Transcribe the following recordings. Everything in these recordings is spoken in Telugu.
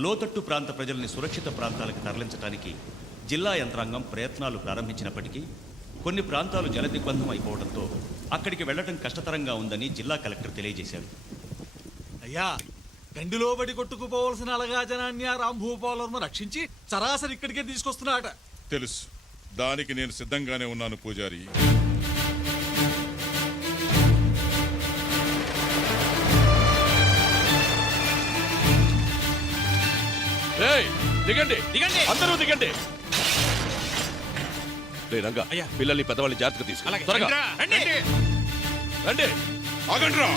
లోతట్టు ప్రాంత ప్రజల్ని సురక్షిత ప్రాంతాలకు తరలించడానికి జిల్లా యంత్రాంగం ప్రయత్నాలు ప్రారంభించినప్పటికీ కొన్ని ప్రాంతాలు జలదిగ్బంధం అయిపోవడంతో అక్కడికి వెళ్లడం కష్టతరంగా ఉందని జిల్లా కలెక్టర్ తెలియజేశారు. అయ్యా, గండిలో బడి కొట్టుకుపోవలసిన అలగా జనాన్ని ఆ రాంభూపాలను రక్షించి సరాసరి ఇక్కడికే తీసుకొస్తున్నాట. తెలుసు, దానికి నేను సిద్ధంగానే ఉన్నాను పూజారి. దిగండి దిగండి, అందరూ దిగండి. రంగా, పిల్లల్ని పెద్దవాళ్ళని జాగ్రత్తగా తీసుకు త్వరగా రండి. ఆగండ్రా,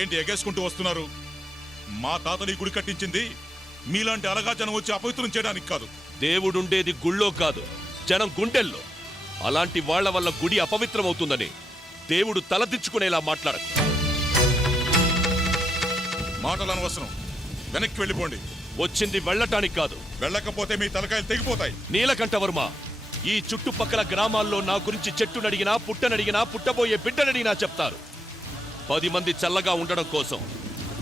ఏంటి ఎగేసుకుంటూ వస్తున్నారు? మా తాతని గుడి కట్టించింది మీలాంటి అలగా జనం వచ్చి అపవిత్రం చేయడానికి కాదు. దేవుడుండేది గుళ్ళో కాదు, జనం గుండెల్లో. అలాంటి వాళ్ల వల్ల గుడి అపవిత్రమవుతుందని దేవుడు తలదించుకునేలా మాట్లాడకు. మాటలు అనవసరం, వెనక్కి వెళ్ళిపోండి. వచ్చింది వెళ్ళటానికి కాదు, వెళ్ళకపోతే మీ తలకాయలు తెగిపోతాయి. నీలకంఠవర్మ, ఈ చుట్టుపక్కల గ్రామాల్లో నా గురించి చెట్టునడిగినా పుట్టనడిగినా పుట్టబోయే బిడ్డనడిగినా చెప్తారు. 10 మంది చల్లగా ఉండడం కోసం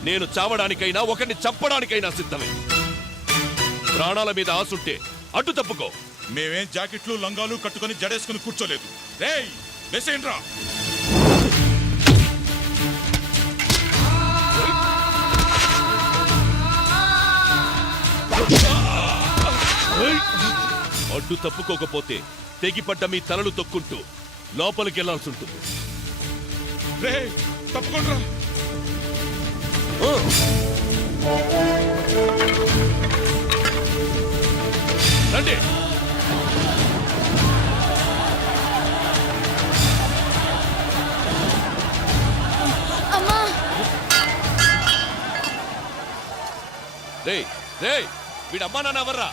నేను చావడానికైనా ఒకరిని చంపడానికైనా సిద్ధమే. ప్రాణాల మీద ఆసుంటే అడ్డు తప్పుకో. మేమేం జాకెట్లు లంగాలు కట్టుకుని జడేసుకుని కూర్చోలేదు. రేయ్, లేసేయండ్రా. అడ్డు తప్పుకోకపోతే తెగిపడ్డ మీ తలలు తొక్కుంటూ లోపలికి వెళ్లాల్సి ఉంటుంది. రేయ్, తప్పకుండా రండి. రేయ్ రేయ్, వీడమ్మా నాన్న ఎవర్రా?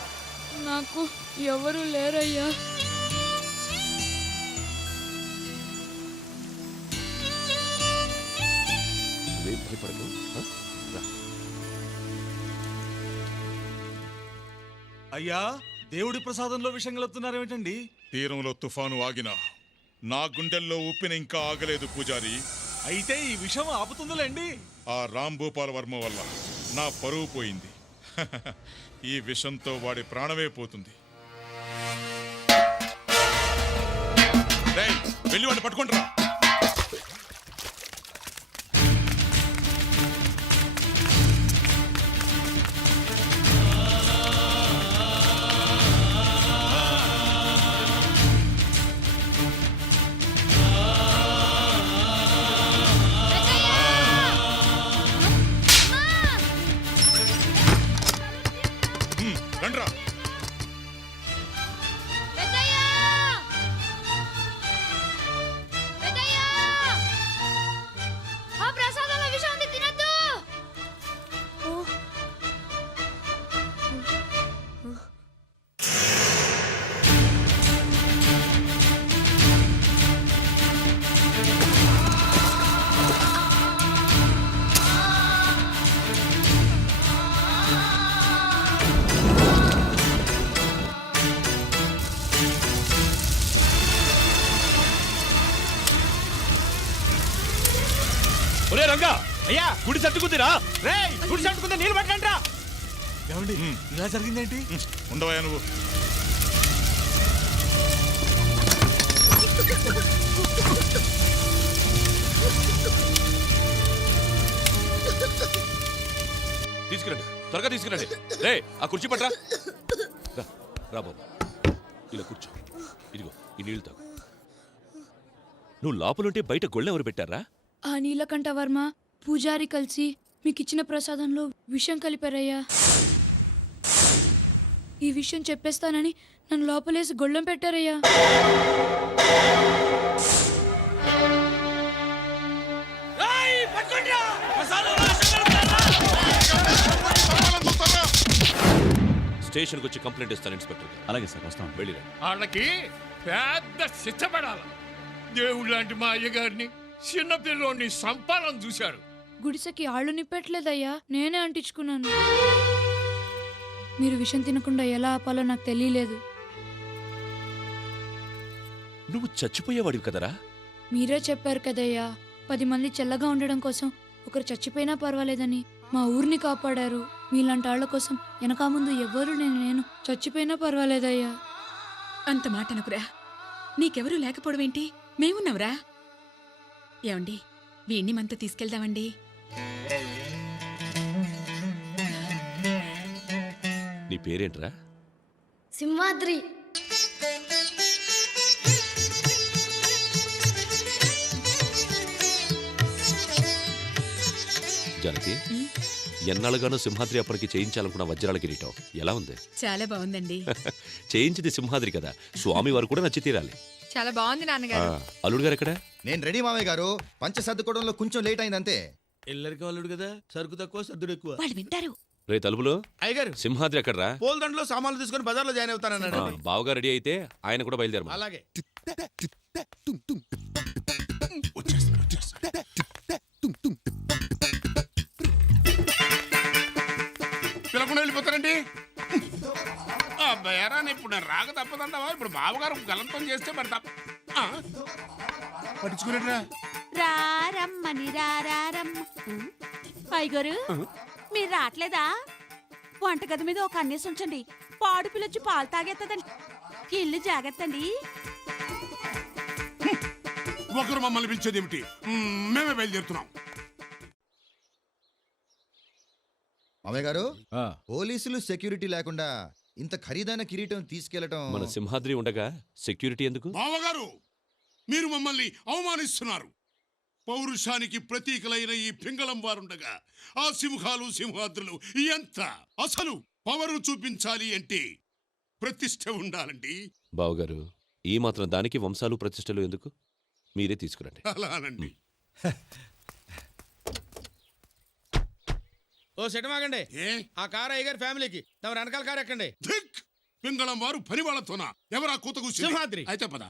నాకు ఎవరు లేరయ్యా. భయపడకు. అయ్యా, దేవుడి ప్రసాదంలో విషయం కలుపుతున్నారేమిటండి? తీరంలో తుఫాను ఆగినా నా గుండెల్లో ఉప్పిన ఇంకా ఆగలేదు పూజారి. అయితే ఈ విషయం ఆపుతుందిలేండి. ఆ రాంభూపాల వర్మ వల్ల నా పరువు పోయింది. ఈ విషంతో వాడి ప్రాణమే పోతుంది. వెళ్ళి వాడిని పట్టుకుంటారా? రండ్రా. ఒరే రంగా, అయ్యా, గుడి సర్దుకుందిరా. రేయ్, గుడి సర్దుకుంటే నీళ్ళు పట్టకండ్రా. ఏమండి, ఇలా జరిగిందేంటి? ఉండవయ్యా నువ్వు. తీసుకురండి, త్వరగా తీసుకురండి. రే, ఆ కుర్చీ పట్రా. రా బాబు, ఇలా కూర్చో. ఇదిగో ఈ నీళ్లు తాగు. నువ్వు లోపలుంటే బయట గొళ్ళెవరు పెట్టారా? ఆ నీలకంఠవర్మ పూజారి కలిసి మీకిచ్చిన ప్రసాదంలో విషం కలిపారయ్యా. ఈ విషయం చెప్పేస్తానని నన్ను లోపలేసి గొళ్ళెం పెట్టారయ్యా. స్టేషన్కి వచ్చి కంప్లైంట్ ఇస్తాను ఇన్స్పెక్టర్. అలాగే సార్, వస్తాం. వెళ్ళిరా. వాళ్ళకి పెద్ద శిక్ష పడాల. దేవుడు లాంటి మా అయ్యగారిని చిన్నపిల్లోని సంపాలని చూశారు. గుడిసెకి ఆళ్ళు నిప్పట్లేదయ్యా, నేనే అంటించుకున్నాను. మీరు విషం తినకుండా ఎలా ఆపాలో నాకు తెలియలేదు. నువ్వు చచ్చిపోయేవాడివి కదరా? మీరే చెప్పారు కదయ్యా, 10 మంది చల్లగా ఉండడం కోసం ఒకరు చచ్చిపోయినా పర్వాలేదని. మా ఊరిని కాపాడారు. మీలాంటి వాళ్ళ కోసం వెనక ముందు ఎవ్వరు నేను చచ్చిపోయినా పర్వాలేదయ్యా. అంత మాట అనుకురా. నీకెవరూ లేకపోవడమేంటి? మేమున్నావురా. ఏమండి, వీణ్ణి మనతో తీసుకెళ్దామండి. నీ పేరేంట్రా? సింహాద్రి. జానకి, ఎన్నాళ్ళుగానో సింహాద్రి అప్పటికి చేయించాలనుకున్న వజ్రాల కిరీటం ఎలా ఉంది? చాలా బాగుందండి. చేయించింది సింహాద్రి కదా, స్వామి వారు కూడా నచ్చి తీరాలి. చాలా బాగుంది నాన్నగారు. అల్లుడు గారు ఎక్కడ? నేను రెడీ మామయ్య గారు. పంచ సర్దుకోవడంలో కొంచెం లేట్ అయింది అంతే. ఎల్లరికి వాళ్ళుడు కదా, సరుకు తక్కువ సర్దుడు ఎక్కువ. వాళ్ళు వింటారు. రే తలుపులు, అయ్యగారు సింహాద్రి ఎక్కడరా? పోల్దండలో సామాన్లు తీసుకొని బజార్లో జాయిన్ అవుతానన్నాడు. బావగా రెడీ అయితే ఆయన కూడా బయలుదేరమా. అలాగే. పిలకుండా వెళ్ళిపోతారండి. అబ్బాయారా, ఇప్పుడు నేను రాక తప్పదంటావా? ఇప్పుడు బావగారు గలంతం చేస్తే మరి పట్టించుకునేట్రా. రారమ్మని రారమ్మ. పైగారు మీరు రావట్లేదా? వంటగది మీద ఒక అన్నేసి ఉంచండి. పాడు పిల్లొచ్చి పాలు తాగేస్తుందండి. ఇల్లు జాగ్రత్త అండి. ఒకరు మమ్మల్ని పిలిచేది ఏమిటి? మేమే బయలుదేరుతున్నాం. మామయ్య గారు, పోలీసులు సెక్యూరిటీ లేకుండా ఇంత ఖరీదైన కిరీటం తీసుకెళ్లటం. మన సింహాద్రి ఉండగా సెక్యూరిటీ ఎందుకు? బావగారు, మీరు మమ్మల్ని అవమానిస్తున్నారు. పౌరుషానికి ప్రతీకలైన ఈ పింగళం వారుండగా ఆ సింహాలు సింహాద్రులు ఎంత అసలు పవరు చూపించాలి అంటే ప్రతిష్ఠ ఉండాలండి. బావగారు, ఈ మాత్రం దానికి వంశాలు ప్రతిష్టలు ఎందుకు? మీరే తీసుకురండి. అలానండి. ఓ సెటమాగండి. ఆ కార్ అయ్యగారి ఫ్యామిలీకి. తమ వెనకాల కారు ఎక్కండి. ధిక్! పింగళం వారు పని వాళ్ళతోనా? ఎవరా కూతకు? సింహాద్రి. అయితే పద.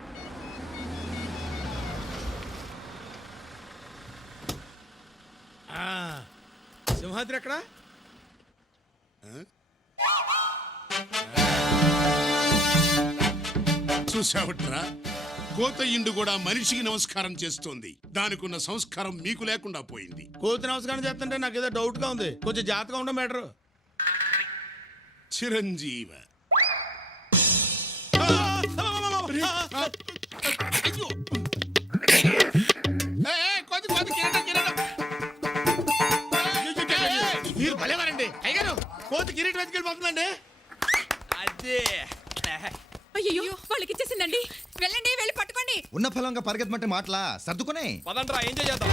సింహాద్రి ఎక్కడ? చూసావట్రా, కోత ఇండు కూడా మనిషికి నమస్కారం చేస్తోంది. దానికున్న సంస్కారం మీకు లేకుండా పోయింది. కోతి నమస్కారం చేస్తుంటే నాకు ఏదో డౌట్ గా ఉంది. కొంచెం జాగ్రత్తగా ఉండడం బెటరు. చిరంజీవ. మీరు భలేవారండి. అయ్యారు కోతి కిరీటం వెతికెళ్ళిపోతుందండి. అదే. అయ్యో, వాళ్ళకి ఇచ్చేసిందండి. వెళ్ళండి, వెళ్ళి పట్టుకోండి. ఉన్న ఫలంగా పరిగెత్తమంటే మాటలా? సర్దుకునే. పదండ్రా, ఎంజాయ్ చేద్దాం.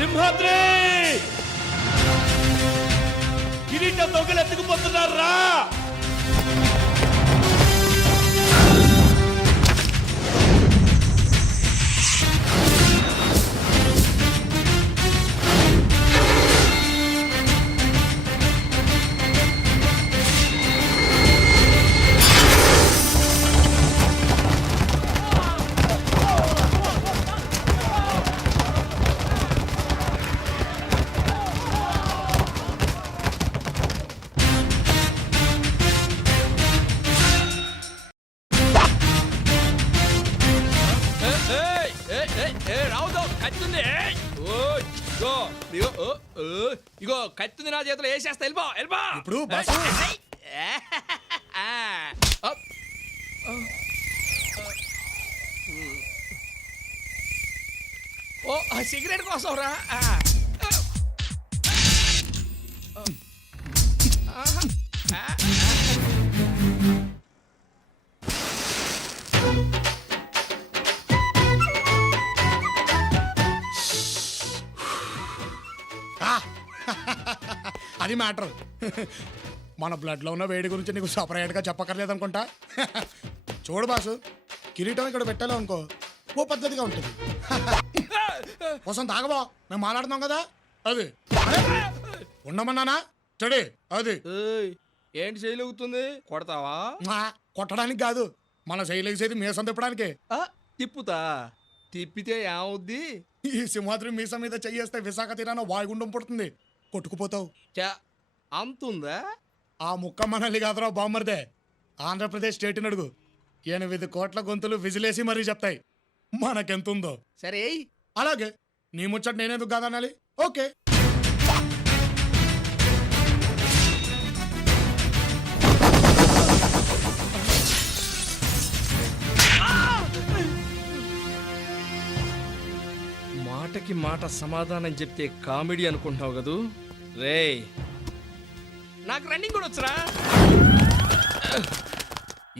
సింహాద్రి కిరీటం దొంగలు ఎత్తుకుపోతున్నారా? ఇగో కత్తుంది నా చేతిలో వేసేస్తా. వెళ్ళిపో, వెళ్ళిపో. ఇప్పుడు ఓ సిగరెట్ కోసం రా. అది మ్యాటర్. మన బ్లడ్ లో ఉన్న వేడి గురించి నీకు సపరేట్ గా చెప్పక్కర్లేదు అనుకుంటా. చూడు బాసు, కిరీటం ఇక్కడ పెట్టాలి అనుకో, ఓ పద్ధతిగా ఉంటుంది. కోసం తాగబో, మేము మాట్లాడుతున్నాం కదా. అది ఉండమన్నానా? చెడి అది ఏంటి చేయలుగుతుంది? కొడతావా? కొట్టడానికి కాదు, మన శైలేసేది మీసం తిప్పడానికి. తిప్పుతా. తిప్పితే ఏమవుద్ది? ఈ సింహాద్రి మీసం మీద చెయ్యేస్తే విశాఖ తీరాన వాయుగుండం పుడుతుంది, కొట్టుకుపోతావు. అంతుందా? ఆ ముక్క మనల్ని కాదురా బామ్మర్దే, ఆంధ్రప్రదేశ్ స్టేట్ అడుగు. 8 కోట్ల గొంతులు విజిలేసి మరీ చెప్తాయి మనకెంతుందో. సరే, అలాగే నీ ముచ్చట నేనేందుకు కాదనాలి? ఓకే. మాటకి మాట సమాధానం చెప్తే కామెడీ అనుకుంటున్నావు కదూ రేయ్ నాకు రన్నింగ్ కూడా వచ్చరా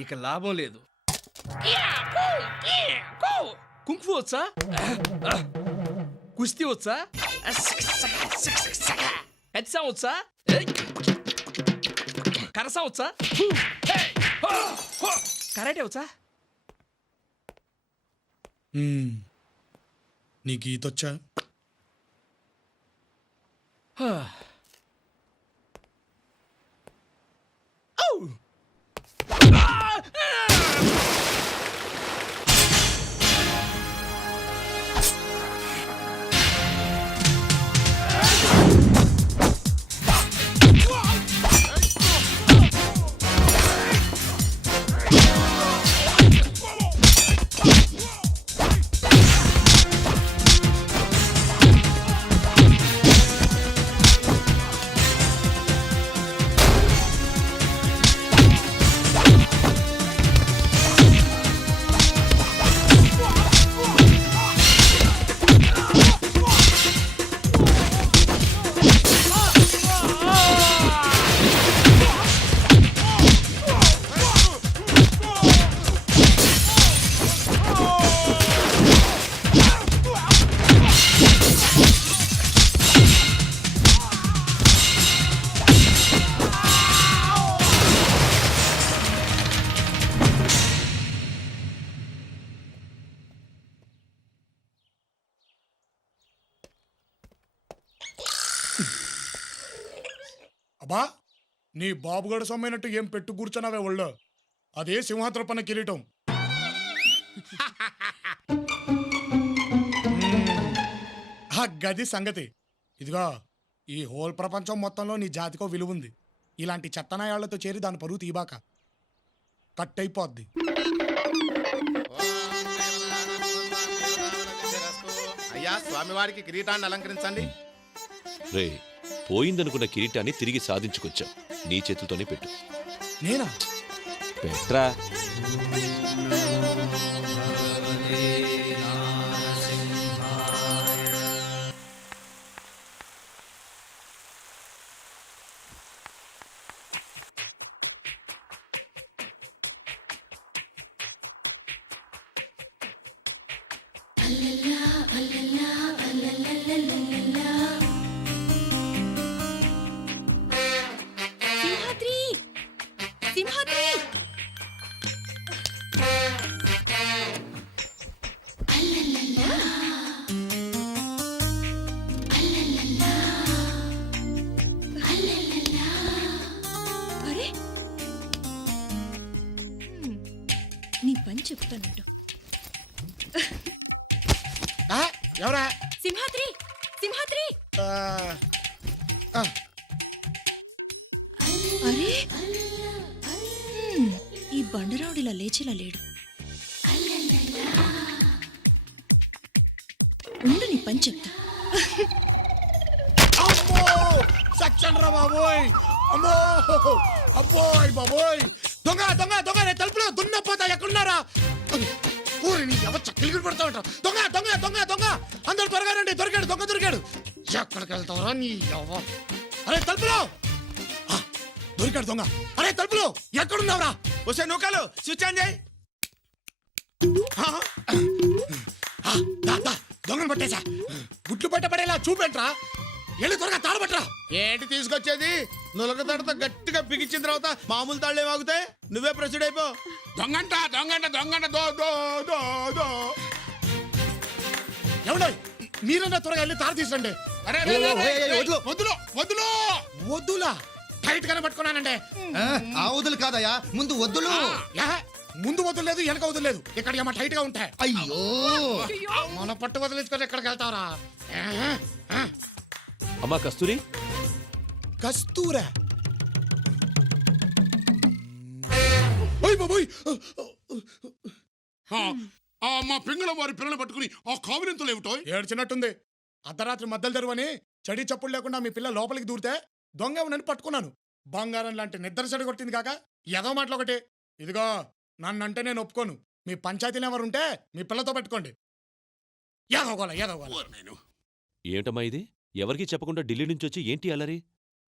ఇక లాభం లేదు కుంఫు వచ్చా కుస్తీ వచ్చా హెచ్చా వచ్చా కరసా వచ్చా కరాటే వచ్చా నీకు ఈతొచ్చా? అబ్బా నీ బాబుగడ సొమ్మైనట్టు ఏం పెట్టు కూర్చున్నావే ఒళ్ళో? అదే సింహాద్రపన్న కిరీటం. ఆ గది సంగతి. ఇదిగో ఈ హోల్ ప్రపంచం మొత్తంలో నీ జాతికో విలువ ఉంది. ఇలాంటి చెత్తనాయాళ్లతో చేరి దాని పరువు తీబాక, కట్ అయిపోద్ది. అయ్యా స్వామివారికి కిరీటాన్ని అలంకరించండి. రే పోయిందనుకున్న కిరీటాన్ని తిరిగి సాధించుకొచ్చాం. నీ చేతులతోనే పెట్టు. నేనా? పెట్రా. సింహాద్రి సింహాద్రి అరే నీ పని చెప్తానంటు. ఎవరా? సింహాద్రి సింహాద్రి అరే ఈ బండరావుడిలా లేచేలా లేడు. ఉండు నీ పని చెప్తా. అమ్మో సచ్చండ్రా బాబోయ్! అమ్మో అబ్బోయ్ బాబోయ్! దొంగ దొంగ దొంగ! నేను తలుపులో దున్నపోతా, ఎక్కడున్నారా? ఊరి నీ ఎవ చక్కిలు పడతా ఉంటా. దొంగ దొంగ దొంగ దొంగ! అందరు త్వరగా రండి, దొరికాడు, దొంగ దొరికాడు. ఎక్కడికి వెళ్తావరా నీ ఎవ? అరే తలుపులో దొరికాడు దొంగ. అరే తలుపులో ఎక్కడున్నావురా? వస్తే నూకలు స్విచ్ ఆన్ చేయి. దొంగను పట్టేశా. గుట్లు పట్టబడేలా చూపెంట్రా. వెళ్ళి త్వరగా తాడబట్టరా. ఏంటి తీసుకొచ్చేది? నులక తడత గట్టిగా బిగించిన తర్వాత మామూలు తాళ్లే వాగుతాయి. నువ్వే ప్రొసీడ్ అయిపో. దొంగంట దొంగంట దొంగంట దో దో దో దో. ఎవడో మీరన్నా త్వరగా వెళ్ళి తాడు తీసురండి. అరే వదులు వదులు వద్దులా టైట్ గానే పట్టుకున్నానండి. ఆ వదులు కాదయ్యా, ముందు వద్దులు. ముందు వదలలేదు, వెనక వదలలేదు. ఇక్కడ ఏమో టైట్ గా ఉంటాయి. అయ్యో మన పట్టు వదిలేసుకొని ఎక్కడికి వెళ్తావరా? అమ్మా కస్తూరి. కస్తూరా? ఓయ్ బాబోయ్! మా పింగళ వారి పిల్లలు పట్టుకుని ఆ కావిరింతలు ఏమిటో ఏడ్చినట్టుంది. అర్ధరాత్రి మద్దలు తెరువని చడి చప్పుడు లేకుండా మీ పిల్ల లోపలికి దూరితే దొంగ ఏమనని పట్టుకున్నాను. బంగారం లాంటి నిద్ర చెడు కొట్టింది కాక ఏదో మాటలు ఒకటి. ఇదిగో నన్నంటే నేను ఒప్పుకోను. మీ పంచాయతీలు ఎవరుంటే మీ పిల్లతో పెట్టుకోండి. ఏదోగోలా ఏదోగోలా. ఏంటమ్మా ఇది? ఎవరికీ చెప్పకుండా ఢిల్లీ నుంచి వచ్చి ఏంటి అల్లరి?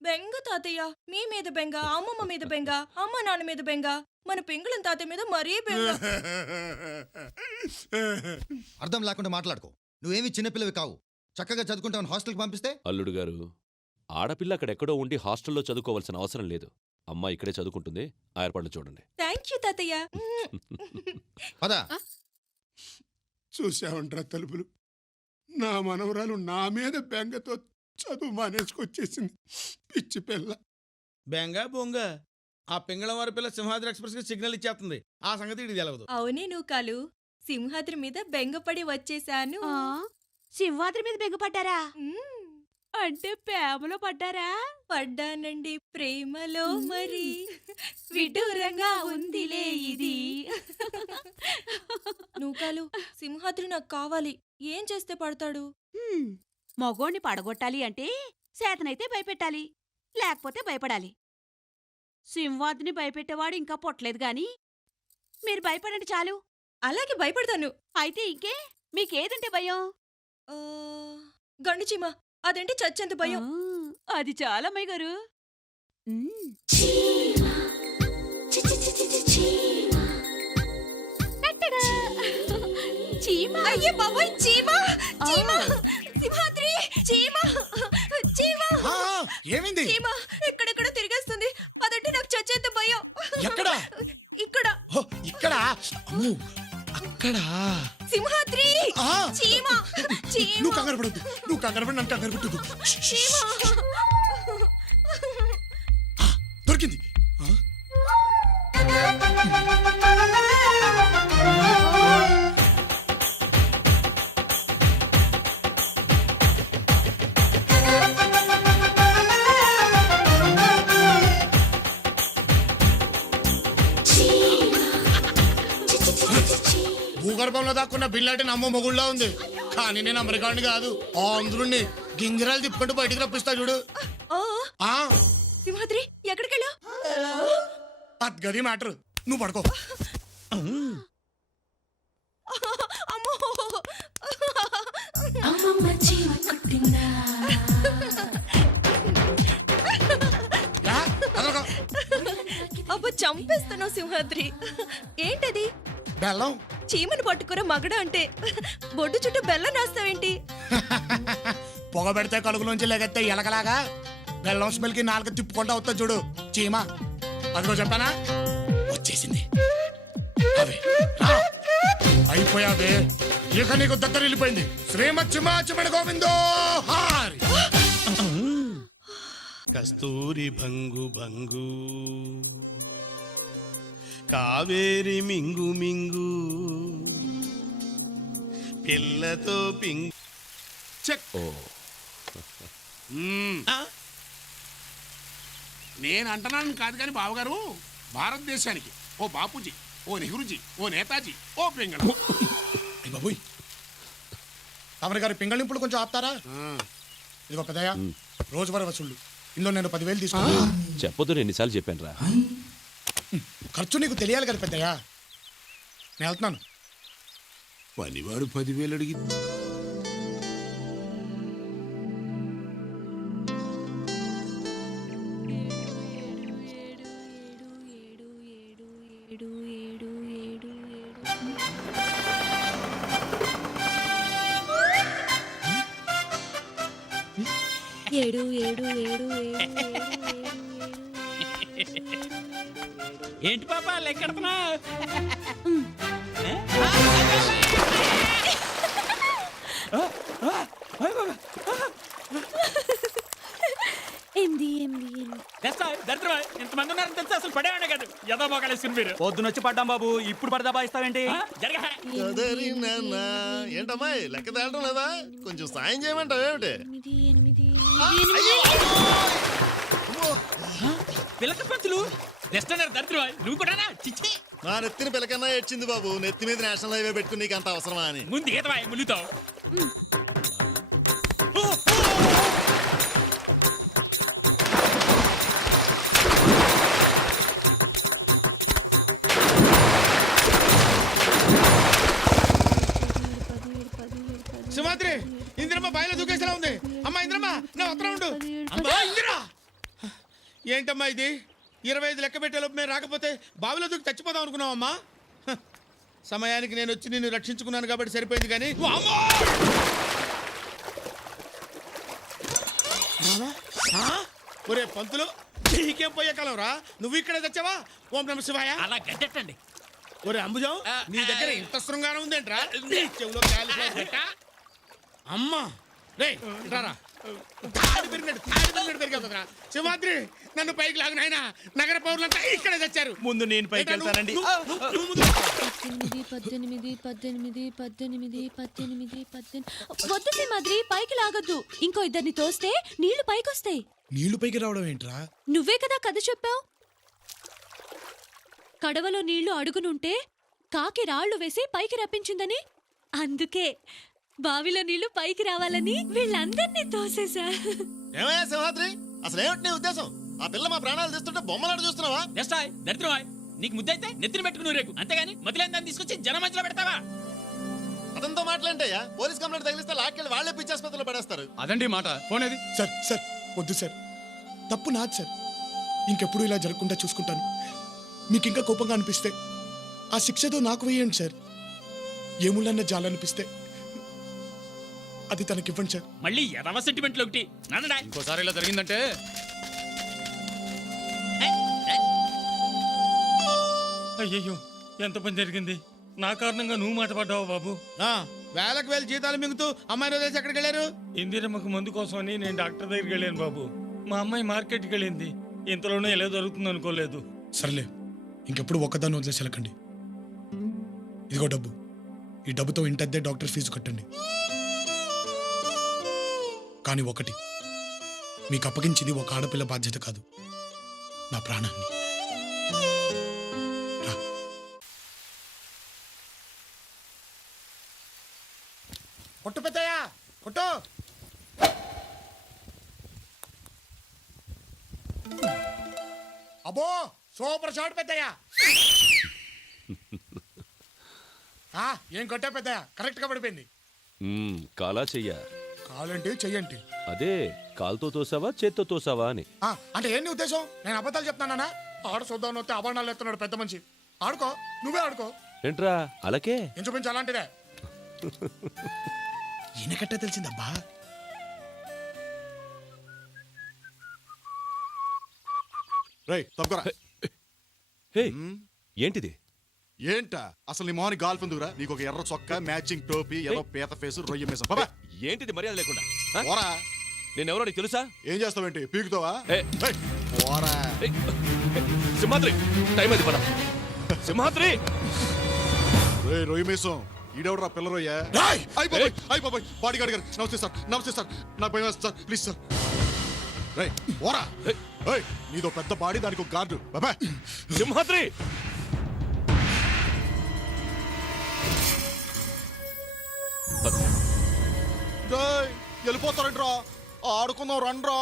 బెంగ తాతయ్య, మీ మీద బెంగ, అమ్మమ్మ మీద బెంగ, అమ్మ నాన్న మీద బెంగ, మన పెంగుళం తాతయ్య మీద మరీ బెంగ. అర్థం లేకుండా మాట్లాడుకో. నువ్వేమి చిన్నపిల్లవి కావు. చక్కగా చదువుకుంటావని హాస్టల్కి పంపిస్తే అల్లుడు గారు, ఆడపిల్ల అక్కడెక్కడో ఉండి హాస్టల్లో చదువుకోవాల్సిన అవసరం లేదు. అమ్మ ఇక్కడే చదువుకుంటుంది. ఆ ఏర్పాట్లు చూడండి. థ్యాంక్ యూ తాతయ్య. పదా. చూసావంట్రా తలుపులు, నా మనవరాలు నా మీద బెంగతో చదువు మానేసుకొచ్చేసింది. పిచ్చి పిల్ల. బెంగ బొంగ ఆ పింగళం వారి పిల్ల సింహాద్రి ఎక్స్ప్రెస్ కి సిగ్నల్ ఇచ్చేస్తుంది. ఆ సంగతి ఇది తెలవదు. అవునే నూకాలు, సింహాద్రి మీద బెంగపడి వచ్చేసాను. ఆ, సింహాద్రి మీద బెంగపడ్డారా? మ్మ్. అంటే ప్రేమలో పడ్డారా? పడ్డానండి ప్రేమలో మరి, విడ్డూరంగా ఉందిలే ఇది. నూకాలు, సింహాద్రి నాకు కావాలి. ఏం చేస్తే పడతాడు? మగోణ్ణి పడగొట్టాలి అంటే చేతనైతే భయపెట్టాలి, లేకపోతే భయపడాలి. సింహాద్రిని భయపెట్టేవాడు ఇంకా పొట్టలేదు గాని మీరు భయపడండి చాలు. అలాగే భయపడతాను. అయితే ఇంకే మీకేదంటే భయం? ఆ, గండు చీమ, అదేంటి చచ్చేంత భయం. ఆ, అది చాలా అమ్మాయి గారు. టట్టడా! చీమ. అయ్యే బాబోయ్, చీమ చీమ, సింహాద్రి చీమ చీమ ఆ, ఏమైంది? చీమ ఎక్కడెక్కడ తిరిగేస్తుంది. అదంటే నాకు చచ్చేంత భయం. ఎక్కడ? ఇక్కడ. ఓ, ఇక్కడ. అమ్మో, అక్కడ. సింహాద్రి ఆ. చీమ చీమ నువ్వు కంగారు పడద్దు, నువ్వు కంగారు పడి నన్ను కంగారు పెట్టదు. చీమ. దొరికింది. ఆ? భూగర్భంలో దాక్కున్న బిల్లాటి నమ్మ మొగుళ్ళ ఉంది, కానీ నేను అమెరికాని కాదు. ఆంధ్రుణ్ణి గింజరాలు తిప్పుకుంటూ బయటికి రప్పిస్తా చూడు. ఆ, ఆ సింహాద్రి ఎక్కడికెళ్ళా? గది మ్యాటర్. నువ్వు పడుకో. అమ్మో. యా, అదొక అబ్బో, చంపేస్తున్నావు సింహాద్రి. ఏంటది? బెల్లం. చీమను పట్టుకుర మగడ అంటే బొడ్డు చుట్టూ బెల్లం రాస్తావేంటి? పొగ పెడితే కలుగులోంచి లెగెత్తే ఎలకలాగా బెల్లం స్మెల్ కి నాలుగు తిప్పుకుంటా అవుతా చూడు చీమ. అదిగో చెప్పానా, వచ్చేసింది. అవే, రా. అయిపోయావే, ఇక నీకు దగ్గర వెళ్ళిపోయింది. శ్రీమత్ చిమాచిమణ గోవిందో హారి. కస్తూరి భంగు భంగు, కావేరి మింగు మింగు, పిల్లతో పింగు. చెక్. నేను అంటున్నాను కాదు కానీ బావగారు, భారతదేశానికి ఓ బాపూజీ, ఓ నెహ్రూజీ, ఓ నేతాజీ, ఓ పింగళ. బాబోయ్, తమరి గారి పింగళింపులు కొంచెం ఆపుతారా? ఇదిగో పెద్దయ్య, రోజువారీ వసూళ్ళు ఇందులో నేను 10,000 తీసుకున్నా. చెప్పొద్దు, ఎన్నిసార్లు చెప్పాను రా. ఖర్చు నీకు తెలియాలి కదా పెద్దయ్య. నేను వెళ్తున్నాను. పనివాడు 10,000 అడిగి ఏడు ఏడు ఏడు ఏంటి పాప లెక్కెడుతున్నా? దరిద్రమా, ఇంతమంది ఉన్నారని తెలిసి అసలు పడేవాడే కాదు. ఎదో మొగలేసుకుని మీరు పొద్దునొచ్చి పడ్డాం బాబు, ఇప్పుడు పడదా బాయిస్తావేంటి? ఏంటమ్మా లెక్క తేలటం లేదా? కొంచెం సాయం చేయమంటావు ఏమిటి? పిల్లక పంచులు తెస్తున్నారు. దరిద్రమా, నువ్వు కూడా చిచ్చి. మా నెత్తిన పిల్లకన్నా ఏడ్చింది బాబు. నెత్తి మీద నేషనల్ హైవే పెట్టుకుని నీకు అంత అవసరమా అని. ముందు ఈతవా ములుతావు. సింహాద్రి, ఇందిరమ్మ బాయిలో దూకేసేలా ఉంది. అయ్యరా ఏంటమ్మా ఇది 25 లెక్క పెట్టేలోపు మేము రాకపోతే బావిలో దూకి చచ్చిపోదాం అనుకున్నావమ్మా హ, సమయానికి నేను వచ్చి నిన్ను రక్షించుకున్నాను కాబట్టి సరిపోయింది కానీ వామ్మో! ఆ? ఒరే పంతులు నీకేం పోయే కాలం రా నువ్వు ఇక్కడే తెచ్చావా ఓం నమ శివాయ అలా గడ్డెట్టండి. ఒరే అంబుజం నీ దగ్గర ఇంత శృంగారం ఉందేంట్రా నీ చెవులో కాలిఫ్లవర్ పెట్ట అమ్మా రే రారా తాడి పెరిగినట్టు పెరిగవుతుందిరా సింహాద్రి నన్ను పైకి లాగు నాయనా నగర పౌరులంతా ఇక్కడే తెచ్చారు ముందు నేను పైకి వెళ్తానండి. నువ్వు ముందు 18 18 18 18 18 వద్దు సింహాద్రి పైకి లాగొద్దు ఇంకో ఇద్దరిని తోస్తే నీళ్లు పైకొస్తాయి. నీళ్లు పైకి రావడం ఏంట్రా? నువ్వే కదా కథ చెప్పావు. కడవలో నీళ్లు అడుగునుంటే కాకి రాళ్లు వేసి పైకి రప్పించిందని. అందుకే బావిలో నీళ్లు పైకి రావాలని వీళ్ళందరినీ తోసేశా. ఏమయ్యా సింహాద్రి అసలు ఏమిటి నీ ఉద్దేశం? ఆ పిల్ల మా ప్రాణాలు తీస్తుంటే బొమ్మలాడు చూస్తున్నావా? దరిద్రమాయ్ నీకు ముద్దైతే నెత్తిని పెట్టుకుని రేకు అంతేగాని మతిలేని దాన్ని తీసుకొచ్చి జనం మధ్యలో పెడతావా? అతనితో మాట్లాంటయ్యా పోలీస్ కంప్లైంట్ తగిలిస్తే లాక్కెళ్ళి వాళ్ళే పిచ్చాసుపత్రిలో పడేస్తారు. అదండి మాట పోనేది. సార్ సార్ వద్దు సార్, తప్పు నాది సార్. ఇంకెప్పుడు ఇలా జరగకుండా చూసుకుంటాను. మీకు ఇంకా కోపంగా అనిపిస్తే ఆ శిక్షతో నాకు వేయండి సార్. ఏముళ్ళన్న జాలనిపిస్తే అది తనకివ్వండి సార్. మళ్ళీ ఎదవ సెంటిమెంట్లు ఒకటి నాన్నడా ఇంకోసారి ఇలా జరిగిందంటే అయ్యయ్యో ఎంత పని జరిగింది. నా కారణంగా నువ్వు మాట పడ్డావు బాబు. వేలకు వేలు జీతాలు మింగుతూ అమ్మాయి వదిలేసి ఎక్కడికి వెళ్ళారు? ఇందిరమ్మకు మందు కోసమని నేను డాక్టర్ దగ్గరికి వెళ్ళాను బాబు. మా అమ్మాయి మార్కెట్కి వెళ్ళింది. ఇంతలోనే ఎలా జరుగుతుంది అనుకోలేదు. సర్లే ఇంకెప్పుడు ఒక్కదాన్ని వదిలేసి వెళ్ళకండి. ఇదిగో డబ్బు. ఈ డబ్బుతో ఇంటద్దే డాక్టర్ ఫీజు కట్టండి. కానీ ఒకటి, మీకు అప్పగించింది ఒక ఆడపిల్ల బాధ్యత కాదు, నా ప్రాణాన్ని. రా. కొట్టు పెద్దయ్యా కొట్టు. అబ్బో సూపర్ షాట్ పెద్దయ్యా. ఏం కొట్టా పెద్దయ్యా, కరెక్ట్ గా పడిపోయింది. కాలా చెయ్యా? కాలంటే చెయ్యండి. అదే కాలుతో తోసావా చేత్తో తోసావా అని. అంటే ఏంటి ఉద్దేశం? నేను అబద్ధాలు చెప్తానా? ఆడ చూద్దాం వస్తే అభరణాలు ఎత్తున్నాడు పెద్ద మనిషి. ఆడుకో, నువ్వే ఆడుకో. ఏంట్రా అలాగే? ఇంచుమించు అలాంటిదే. ఈయనకట్టే తెలిసిందబ్బా. హే ఏంటిది? ఏంటా అసలు నీ మోహన్ గాల్ఫ్ ఎందుకురా? నీకు ఒక ఎర్ర చొక్కా, మ్యాచింగ్ టోపీ, ఏదో పీత ఫేసు, రొయ్య మీసం. బాబా ఏంటిది మర్యాద లేకుండా? పోరా. నేనెవరో నీకు తెలుసా? ఏం చేస్తావేంటి? పీకుతావా? ఏయ్, పోరా. సింహాద్రి టైం అది పద. సింహాద్రి రొయ్య మీసం ఈడెవడరా పిల్ల రొయ్య? అయిపోయి బాడీ గార్డ్ గారు నమస్తే సార్. నమస్తే సార్, నాకు భయం వేస్తుంది సార్, ప్లీజ్ సార్. రేయ్ పోరా. నీదో పెద్ద బాడీ, దానికి ఒక గార్డు. బాబా సింహాద్రి వెళ్ళిపోతారంట్రా. ఆడుకుందాం రండ్రా.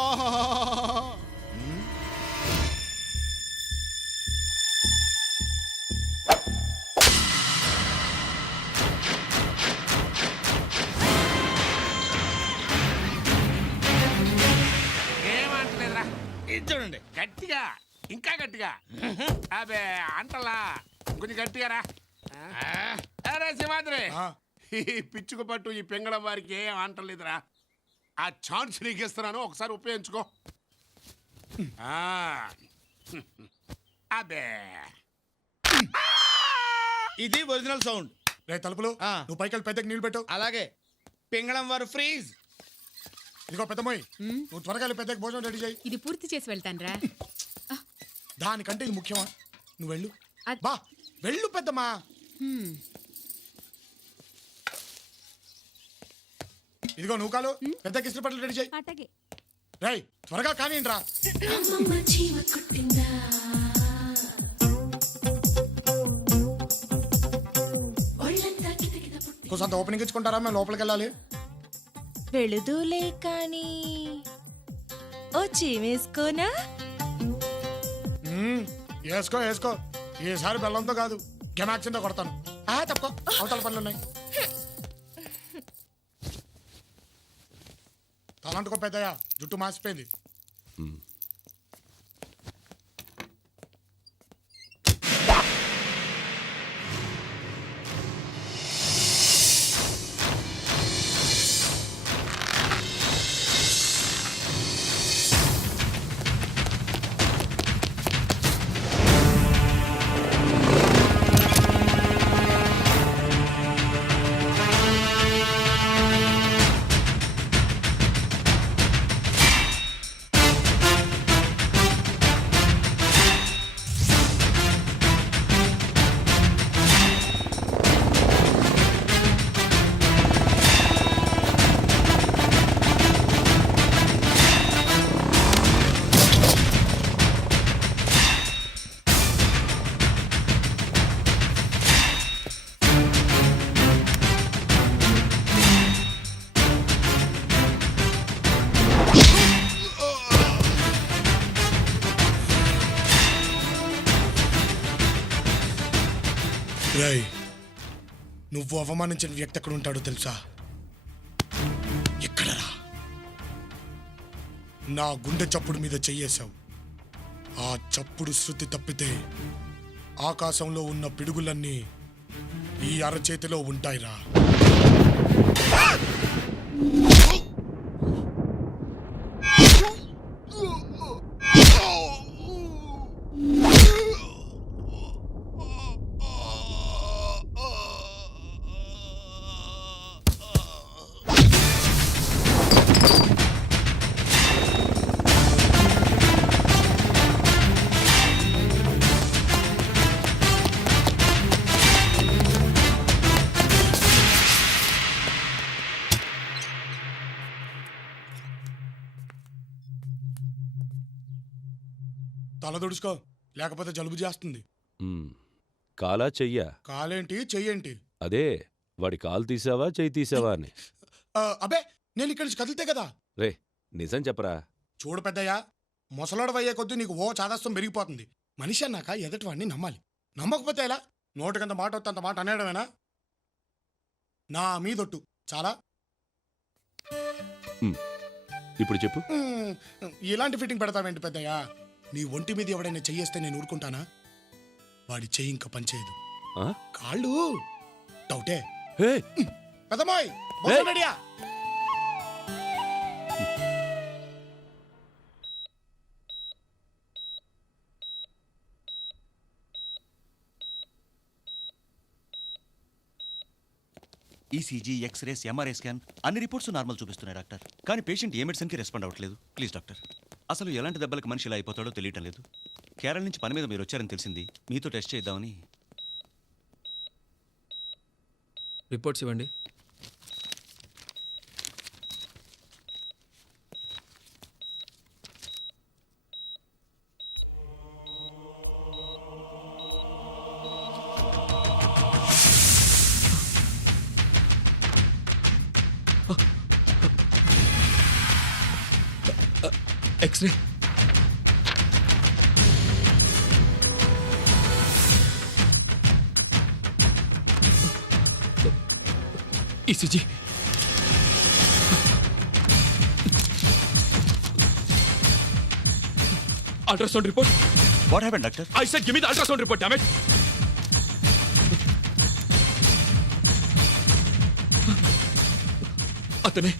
ఏమంటలేదురా ఇది చూడండి గట్టిగా ఇంకా గట్టిగా. అబే అంటలా కొంచెం గట్టిగా రా. అరే సింహాద్రి ఈ పిచ్చుకు పట్టు ఈ పెంగళం వారికి ఏం అంటలేదురా. ఆ ఛాన్స్ నీకు ఇస్తున్నాను, ఒకసారి ఉపయోగించుకో. అబే ఇది ఒరిజినల్ సౌండ్. రే తలుపులు, నువ్వు పైకి వెళ్ళి పెద్దకి నీళ్ళు పెట్టు. అలాగే పింగళం వారు ఫ్రీజ్. ఇదిగో పెద్దమ్మాయి, నువ్వు త్వరగా వెళ్ళి పెద్దకి భోజనం రెడీ చేయి. ఇది పూర్తి చేసి వెళ్తాను రా. దానికంటే ఇది ముఖ్యమా? నువ్వు వెళ్ళు. బా వెళ్ళు పెద్దమ్మా. ఇదిగో నువ్వు కాలు పెద్దకి ఇస్త్రీ పట్టలు రెడీ చేయి. అట్టగే రేయ్ త్వరగా కానీ రా. కొంత ఓపెనింగ్ ఇచ్చుకుంటారా? మేము లోపలికి వెళ్ళాలి. వెళుదూలే కానీ వచ్చి వేసుకోనా? వేసుకో వేసుకో. ఈసారి బెల్లంతో కాదు గెమాక్సింతో కొడతాను. తప్పుకో, అవతల పనులు ఉన్నాయి. తలంటుకో పెద్దయ్యా, జుట్టు మాసిపోయింది. రేయ్, నువ్వు అవమానించిన వ్యక్తి ఎక్కడ ఉంటాడో తెలుసా? ఎక్కడరా? నా గుండె చప్పుడు మీద చెయ్యేశావు. ఆ చప్పుడు శృతి తప్పితే ఆకాశంలో ఉన్న పిడుగులన్నీ ఈ అరచేతిలో ఉంటాయిరా. తల దుడుచుకో, లేకపోతే జలుబు చేస్తుంది. కాలా చెయ్యా? కాలేంటి చెయ్యేంటి? అదే వాడి కాలు తీసావా చెయ్యి తీసావా అని. అబే, నేను ఇక్కడి నుంచి కదిలితే కదా. రే నిజం చెప్పరా. చూడు పెద్దయ్యా, ముసలోడవయ్యే కొద్దీ నీకు చాదస్తం పెరిగిపోతుంది. మనిషి అన్నాక ఎదటివాడిని నమ్మాలి. నమ్మకపోతే ఎలా? నోటికంత మాట వస్తే అంత మాట అనేయడమేనా? నా మీదొట్టు చాలా. ఇప్పుడు చెప్పు. ఇలాంటి ఫిట్టింగ్ పెడతావేంటి పెద్దయ్యా? నీ ఒంటి మీద ఎవడైనా చెయ్యేస్తే నేను ఊరుకుంటానా? వాడి చెయ్యి ఇంకా పనిచేయదు. కాళ్ళు డౌటే. పెద్దమ్మాయి రెడీయా? ఈసీజీ, ఎక్స్రేస్, ఎంఆర్ఐ స్కాన్ అన్ని రిపోర్ట్స్ నార్మల్ చూపిస్తున్నాయి డాక్టర్. కానీ పేషెంట్ ఏ మెడిసిన్కి రెస్పాండ్ అవ్వట్లేదు. ప్లీజ్ డాక్టర్, అసలు ఎలాంటి దెబ్బలకు మనిషి ఇలా అయిపోతాడో తెలియటం లేదు. కేరళ నుంచి పని మీద మీరు వచ్చారని తెలిసింది. మీతో టెస్ట్ చేద్దామని. రిపోర్ట్స్ ఇవ్వండి. X-ray. ECG. Ultrasound report. What happened doctor? I said give me the ultrasound report, damn it. అతనే,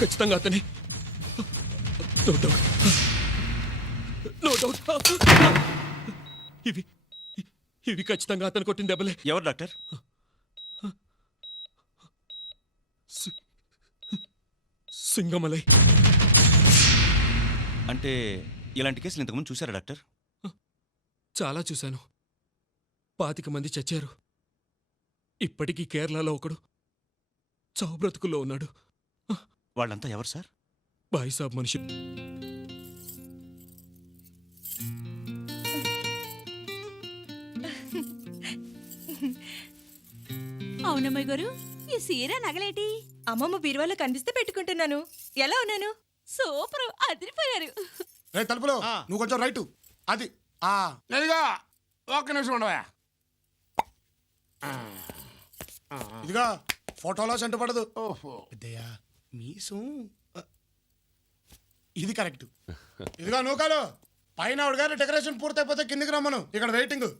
ఖచ్చితంగా అతనే. No doubt, no doubt. ఇవి ఖచ్చితంగా అతను కొట్టిన దెబ్బలే. ఎవరు డాక్టర్? సింగమలై. అంటే ఇలాంటి కేసులు ఇంతకుముందు చూసారా డాక్టర్? చాలా చూశాను. 25 మంది చచ్చారు. ఇప్పటికీ కేరళలో ఒకడు చావు బ్రతుకుల్లో ఉన్నాడు. వాళ్ళంతా ఎవరు సార్? బాయిసాబ్ మనిషి. అవునమ్మాయి గారు, ఈ సీర నగలేటి? అమ్మమ్మ బీరువాలో కనిపిస్తే పెట్టుకుంటున్నాను. ఎలా ఉన్నాను? సూపర్, అదిరిపోయారు. రే తలుపులో, నువ్వు కొంచెం రైటు. అది లేదుగా, ఒక్క నిమిషం ఉండవా. ఇదిగా ఫోటోలో సెంట పడదు. ఓహో, పెద్దయ్యా మీసం ఇది కరెక్ట్. ఇదిగా నూకాలు పైన ఆవిడ గారి డెకరేషన్ పూర్తయిపోతే కిందికి రమ్మను, ఇక్కడ వెయిటింగ్.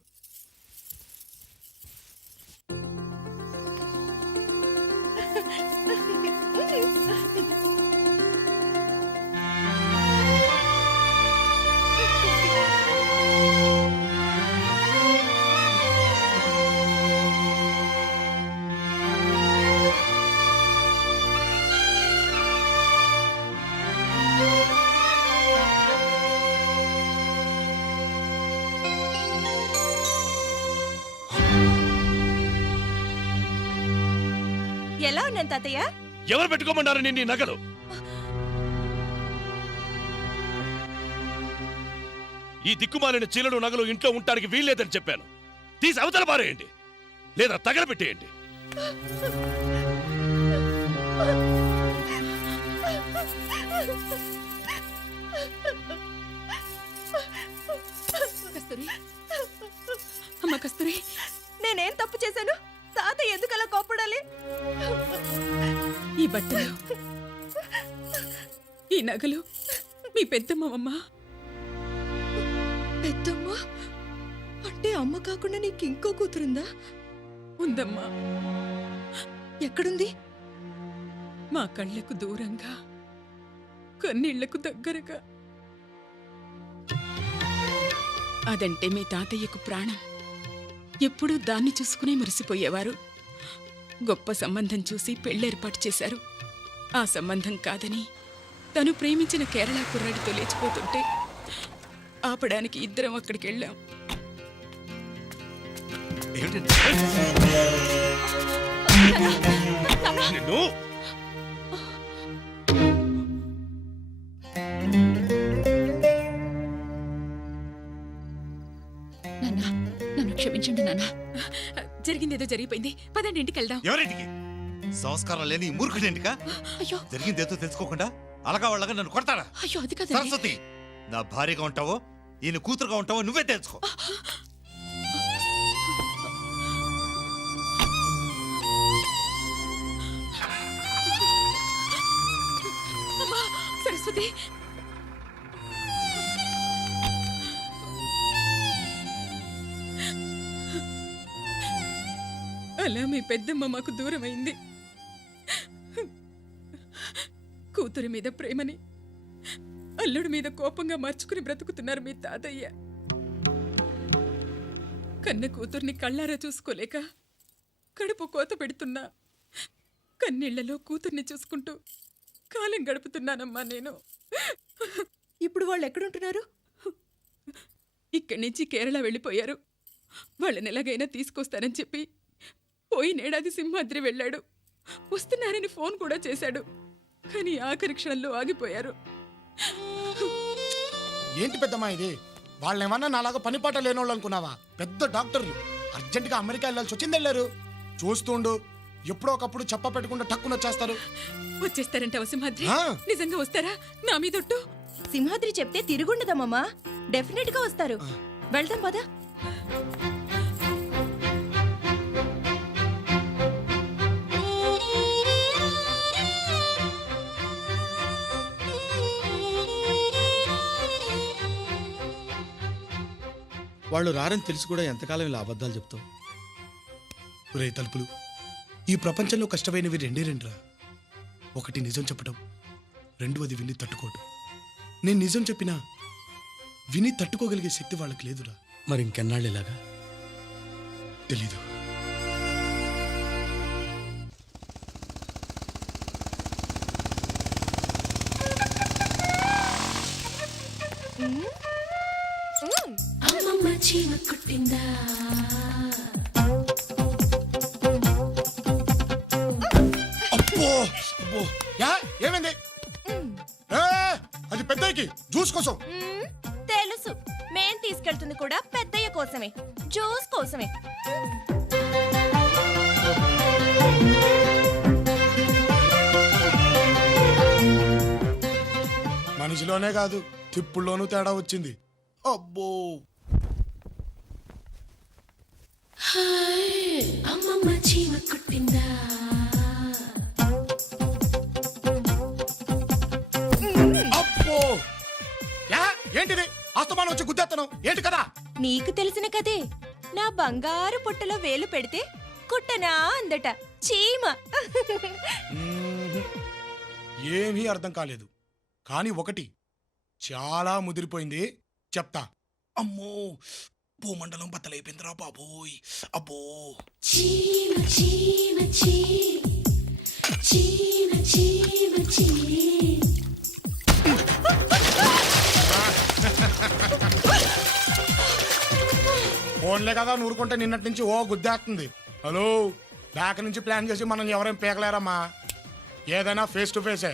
ఎలా ఉన్నాను తాతయ్య? ఎవరు పెట్టుకోమన్నారు నిన్ను నగలు? ఈ దిక్కుమాలిన చీలలు నగలు ఇంట్లో ఉండటానికి వీల్లేదని చెప్పాను. తీసి అవతల పారేయండి, లేదా తగలబెట్టేయండి. కస్తూరి, అమ్మ కస్తూరి, నేనేం తప్పు చేశాను? తాతయ్య ఎందుకు అలా కోపడాలి? ఈ బట్టలు, ఈ నగలు మీ పెద్దమ్మమ్మ. పెద్దమ్మ అంటే అమ్మ కాకుండా నీకు ఇంకో కూతురుందా? ఉందమ్మా. ఎక్కడుంది? మా కళ్ళకు దూరంగా, కన్నీళ్లకు దగ్గరగా. అదంటే మీ తాతయ్యకు ప్రాణం. ఎప్పుడూ దాన్ని చూసుకునే మురిసిపోయేవారు. గొప్ప సంబంధం చూసి పెళ్ళేర్పాటు చేశారు. ఆ సంబంధం కాదని తను ప్రేమించిన కేరళ కుర్రాడితో లేచిపోతుంటే ఆపడానికి ఇద్దరం అక్కడికి వెళ్ళాం. నిన్ను నన్ను క్షమించండి నాన్న. జరిగిందేదో జరిగిపోయింది. పదండి ఇంటికి వెళ్దాం. ఎవరింటికి? సంస్కారం లేని ఈ మూర్ఖుడింటికా? అయ్యో జరిగిందేదో తెలుసుకోకుండా అలగా వాళ్ళగా నన్ను కొడతాడా? అయ్యో అది కదా సరస్వతి, నా భార్యగా ఉంటావో ఈయన కూతురుగా ఉంటావో నువ్వే తెలుసుకో. సరస్వతి, అలా మీ పెద్దమ్మ మాకు దూరమైంది. కూతురి మీద ప్రేమని అల్లుడి మీద కోపంగా మార్చుకుని బ్రతుకుతున్నారు మీ తాతయ్య. కన్న కూతుర్ని కళ్ళారా చూసుకోలేక కడుపు కోత పెడుతున్నా కన్నీళ్లలో కూతుర్ని చూసుకుంటూ కాలం గడుపుతున్నానమ్మా నేను. ఇప్పుడు వాళ్ళు ఎక్కడుంటున్నారు? ఇక్కడి నుంచి కేరళ వెళ్ళిపోయారు. వాళ్ళని ఎలాగైనా తీసుకొస్తానని చెప్పి పోయినేడాది సింహాద్రి వెళ్ళాడు. వస్తున్నారని ఫోన్ కూడా చేశాడు. కానీ ఆఖరి క్షణంలో ఆగిపోయారు. ఏంటి పెద్దమ్మా ఇది? వాళ్ళేమన్నా నాలాగా పనిపాట లేనోళ్ళు అనుకున్నావా? పెద్ద డాక్టర్లు అర్జెంటుగా అమెరికా వెళ్ళాల్సి వచ్చింది, వెళ్ళారు. చూస్తుండు, ఎప్పుడో ఒకప్పుడు చెప్ప పెట్టకుండా టక్కున వచ్చేస్తారు. వచ్చేస్తారంటావా సింహాద్రి? ఆ. నిజంగా వస్తారా? నా మీదొట్టు. సింహాద్రి చెప్తే తిరుగుండదమ్మా. డెఫినెట్ గా వస్తారు. వెళ్దాం పదా. వాళ్ళు రారని తెలిసి కూడా ఎంతకాలం ఇలా అబద్ధాలు చెప్తావు? రే తలుపులు, ఈ ప్రపంచంలో కష్టమైనవి రెండే రెండురా. ఒకటి నిజం చెప్పడం, రెండవది విని తట్టుకోవటం. నేను నిజం చెప్పినా విని తట్టుకోగలిగే శక్తి వాళ్ళకి లేదురా. మరి ఇంకెన్నాళ్ళు ఇలాగా? తెలీదు. అమ్మమ్మ చీమ కుట్టిందా? అబ్బో అబ్బో, యా ఏమైంది? అది పెద్దకి జ్యూస్ కోసం. తెలుసు, మేం తీసుకెళ్తుంది కూడా పెద్దయ్య కోసమే, జ్యూస్ కోసమే. మనిషిలోనే కాదు, తిప్పుల్లోనూ తేడా వచ్చింది. అబ్బో, అమ్మమ్మ చీమ కుట్టిందా? అబ్బో అస్తమానం వచ్చి గుద్దేస్తాను ఏంటి కదా? నీకు తెలిసిన కదే, నా బంగారు పుట్టలో వేలు పెడితే కుట్టనా అందట చీమ. ఏమీ అర్థం కాలేదు. కానీ ఒకటి చాలా ముదిరిపోయింది, చెప్తా. అమ్మో, భూమండలం బద్దలైపోయిందిరా బాబోయ్. అబ్బో, చీమ చీమ చీమ చీమ చీమ ఫోన్లే కదా నూరుకుంటే నిన్నటి నుంచి ఓ గుద్దేస్తుంది. హలో, బ్యాక్ నుంచి ప్లాన్ చేసి మనం ఎవరేం పీకలేరమ్మా. ఏదైనా ఫేస్ టు ఫేసే.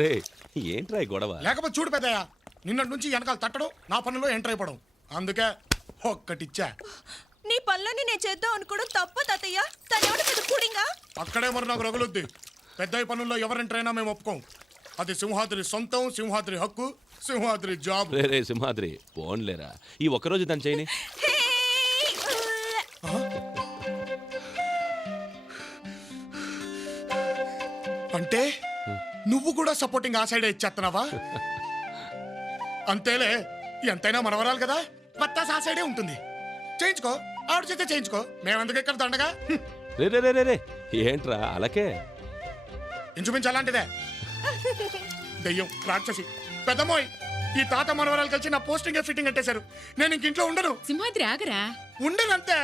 రే ఏంట్రా ఈ గొడవ? లేకపోతే చూడు పెద్దయ్య, నిన్నటి నుంచి వెనకాల తట్టడం, నా పనుల్లో ఎంటర్ అయిపోవడం. అందుకే ఒక్కటిచ్చా. నీ పనులన్నీ నేను చేద్దాం అనుకోవడం తప్ప తాతయ్య. తనెవడ పెద్ద కూడింగా? అక్కడే మరి నాకు రగులుద్ది. పెద్దయ్య పనుల్లో ఎవరు ఎంటర్ అయినా మేము ఒప్పుకోం. అది సింహాద్రి సొంతం, సింహాద్రి హక్కు, సింహాద్రి జాబ్. రే సింహాద్రి పోన్లేరా, ఈ ఒక్కరోజు దాని చేయని. అంటే నువ్వు కూడా సపోర్టింగ్ ఆ సైడే ఇచ్చేస్తున్నావా? అంతేలే, ఎంతైనా మనవరాలు కదా, పత్తాస్ ఆ సైడే ఉంటుంది. చేయించుకో, ఆవిడ చేస్తే చేయించుకో. మేమెందుకు ఇక్కడ దండగా? రే రే రే రే ఏంట్రా అలాకే? ఇంచుమించు అలాంటిదే. దెయ్యం, రాక్షసి, పెద్దమ్మోయ్, ఈ తాత మనవరాలు కలిసి నా పోస్టింగ్ ఫిట్టింగ్ కట్టేశారు. నేను ఇంక ఇంట్లో ఉండను. సింహాద్రి ఆగరా. ఉండనంతే.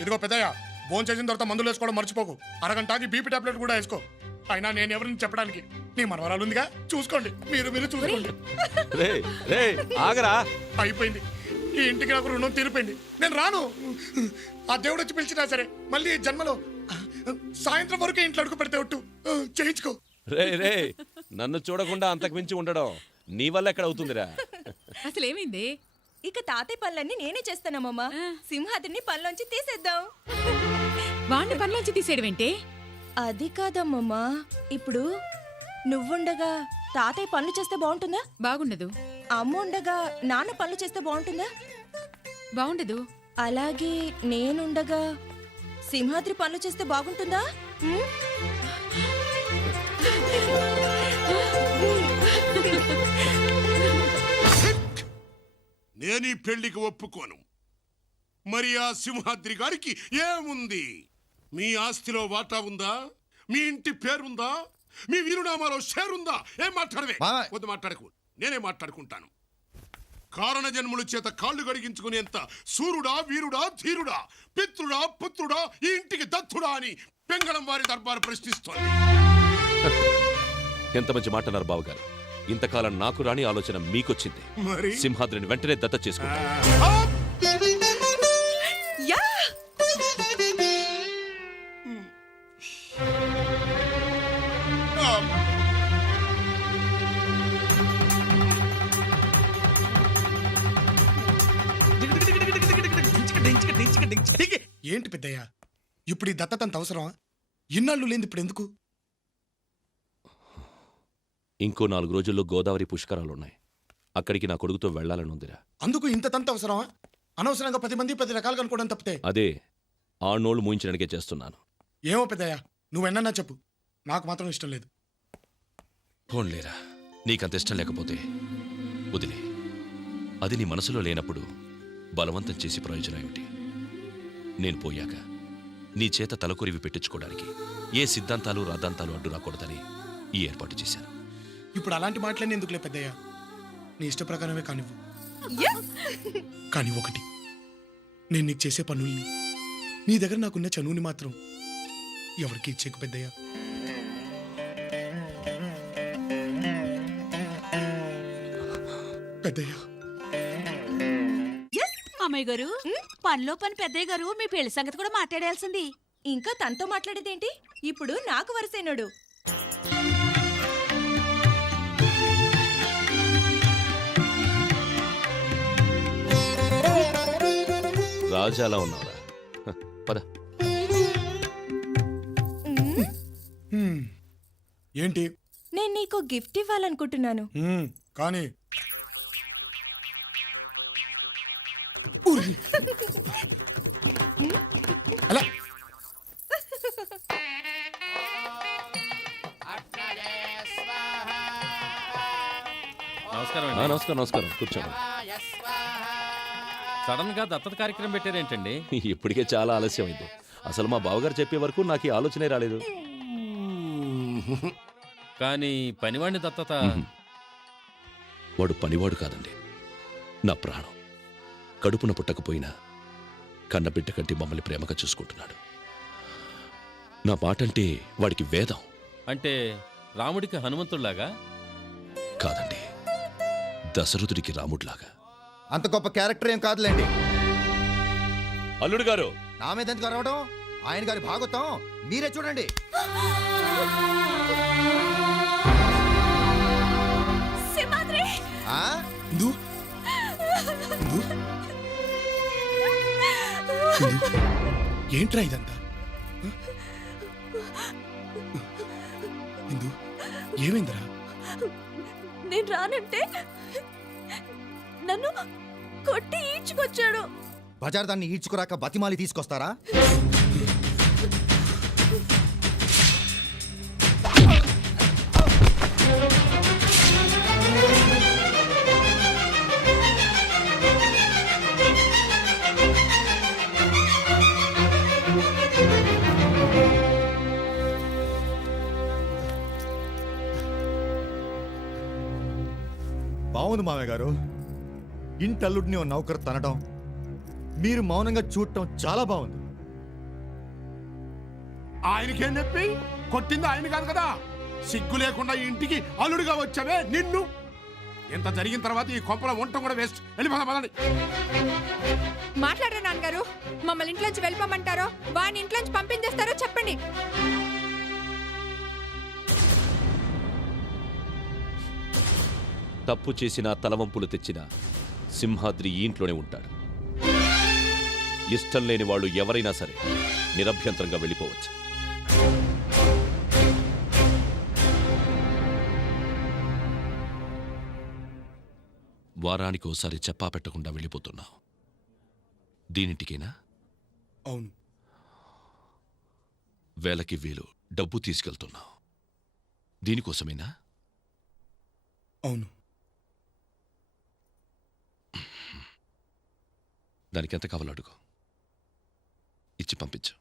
ఇదిగో పెద్దయ్య, ఫోన్ చేసిన తర్వాత మందులు వేసుకోవడం మర్చిపోకు. అరగంటకి బీపీ టాబ్లెట్ కూడా వేసుకో. అయినా నేను ఎవరిని చెప్పడానికి, నీ మనవరాలు ఉందిగా, చూసుకోండి. మీరు చూసుకోండి. రే రే ఆగరా. అయిపోయింది, ఈ ఇంటికి నాకు రుణం తీరిపోయింది. నేను రాను. ఆ దేవుడు వచ్చి పిలిచినా సరే మళ్ళీ ఈ జన్మలో సాయంత్రం వరకు ఇంట్లో అడుగు పెడితే ఒట్టు చేయించుకో. రే రే నన్ను చూడకుండా అంతకు మించి ఉండడం నీ వల్ల ఎక్కడ అవుతుందిరా? అసలేమైంది? ఇక తాతయ్య పనులన్నీ నేనే చేస్తానమ్మా. సింహాద్రిని పనిలోంచి తీసేద్దాం. వాడిని పనిలోంచి తీసేయడమేంటి? అది కాదమ్మమ్మా, ఇప్పుడు నువ్వుండగా తాతయ్య పనులు చేస్తే బాగుంటుందా? బాగుండదు. అమ్మ ఉండగా నాన్న పనులు చేస్తే బాగుంటుందా? బాగుండదు. అలాగే నేనుండగా సింహాద్రి పనులు చేస్తే బాగుంటుందా? నేను ఈ పెళ్లికి ఒప్పుకోను. మరి ఆ సింహాద్రి గారికి ఏముంది? మీ ఆస్తిలో వాటా ఉందా? మీ ఇంటి పేరుందా? మీ వీరునామాలో షేరుందా? ఏం మాట్లాడవే? వద్దు, మాట్లాడకు. నేనే మాట్లాడుకుంటాను. కారణ జన్ముల చేత కాళ్ళు గడిగించుకునేంత సూర్యుడా, వీరుడా, ధీరుడా, పిత్రుడా, పుత్రుడా, ఈ ఇంటికి దత్తుడా అని పెంగళం వారి దర్బారు ప్రశ్నిస్తోంది. ఎంత మంచి మాట అన్నారు బావగారు. ఇంతకాలం నాకు రాని ఆలోచన మీకొచ్చింది. మరి సింహాద్రిని వెంటనే దత్త చేసుకుంటా. ఏంటి పెద్దయ్య, ఇప్పుడు ఈ దత్తతంత అవసరమా? ఇన్నాళ్ళు లేని ఇప్పుడు ఎందుకు? ఇంకో 4 రోజుల్లో గోదావరి పుష్కరాలున్నాయి. అక్కడికి నా కొడుకుతో వెళ్లాలని ఉందిరా. అందుకు ఇంత తంత అవసరమా? అనవసరంగా 10 మంది 10 రకాలుగా అనుకోవడం తప్పితే. అదే ఆ నోళ్ళు మూయించడానికే చేస్తున్నాను. ఏమో పెద్దయ్య, నువ్వెన్నా చెప్పు, నాకు మాత్రం ఇష్టం లేదు. పోన్లేరా, నీకంత ఇష్టం లేకపోతే వదిలే. అది నీ మనసులో లేనప్పుడు బలవంతం చేసి ప్రయోజనం ఏమిటి? నేను పోయాక నీ చేత తలకొరివి పెట్టించుకోవడానికి ఏ సిద్ధాంతాలు రాద్ధాంతాలు అడ్డు రాకూడదని ఈ ఏర్పాటు చేశాను. ఇప్పుడు అలాంటి మాటలన్నీ ఎందుకులే పెద్దయ్య, నీ ఇష్ట ప్రకారమే కానివ్వు. కానీ ఒకటి, నేను నీకు చేసే పనుల్ని, నీ దగ్గర నాకున్న చనువుని మాత్రం ఎవరికి ఇచ్చేకు పెద్దయ్య. పెద్దయ్య, అమ్మాయి గారు, పనిలో పని పెద్దయ్య గారు మీ పెళ్లి సంగతి కూడా మాట్లాడాల్సింది. ఇంకా తనతో మాట్లాడేదేంటి? ఇప్పుడు నాకు వరసైనడు. రాజాలా ఉన్నావురా. పద. ఏంటి? నేను నీకు గిఫ్ట్ ఇవ్వాలనుకుంటున్నాను. కానీ అలా నమస్కారం నమస్కారం నమస్కారం కూర్చోండి. సడన్ గా దత్తత కార్యక్రమం పెట్టారేంటండి? ఇప్పటికే చాలా ఆలస్యమైంది. అసలు మా బావగారు చెప్పే వరకు నాకు ఈ ఆలోచనే రాలేదు. కానీ పనివాడిని దత్తత వాడు పనివాడు కాదండి, నా ప్రాణం. కడుపున పుట్టకపోయినా కన్నబిడ్డ కంటే మమ్మల్ని ప్రేమగా చూసుకుంటున్నాడు. నా మాటంటే వాడికి వేదం. అంటే రాముడికి హనుమంతుడిలాగా? కాదండి, దశరథుడికి రాముడిలాగా. అంత గొప్ప క్యారెక్టర్ ఏం కాదులేండి. అల్లుడు గారు, నా మీద ఎందుకు అరవడం? ఆయన గారి భాగవతం మీరే చూడండి. ఆ? ఇందు? ఇందు? ఇందు? ఏంట్రా ఇదంతా? ఇందు ఏమైందిరా? నేను రానంటే నన్ను కొట్టి ఈడ్చుకొచ్చాడు. బజార్ దాన్ని ఈడ్చుకురాక బతిమాలి తీసుకొస్తారా? బాగుంది మామయ్య గారు. ఇంటల్లుడిని ఓ నౌకరు తనడం, మీరు మౌనంగా చూడటం చాలా బాగుంది. ఆయనకేం చెప్పి కొట్టింది ఆయన కాదు కదా. సిగ్గు లేకుండా ఈ ఇంటికి అల్లుడుగా వచ్చావే నిన్ను. ఎంత జరిగిన తర్వాత ఈ కొంపలో ఉండటం కూడా వేస్ట్. వెళ్ళిపోదాం పదండి. మాట్లాడరా నాన్నగారు, మమ్మల్ని ఇంట్లోంచి వెళ్ళిపోమంటారో వాడిని ఇంట్లోంచి పంపించేస్తారో చెప్పండి. తప్పు చేసిన తలవంపులు తెచ్చిన సింహాద్రి ఈ ఇంట్లోనే ఉంటాడు. ఇష్టం లేని వాళ్ళు ఎవరైనా సరే నిరభ్యంతరంగా వెళ్ళిపోవచ్చు. వారానికి ఓసారి చెప్పా పెట్టకుండా వెళ్ళిపోతున్నావు. దీనింటికేనా? అవును. వేలకి వేలు డబ్బు తీసుకెళ్తున్నావు. దీనికోసమేనా? అవును. దానికి ఎంత కావాలో అడుగు, ఇచ్చి పంపించు.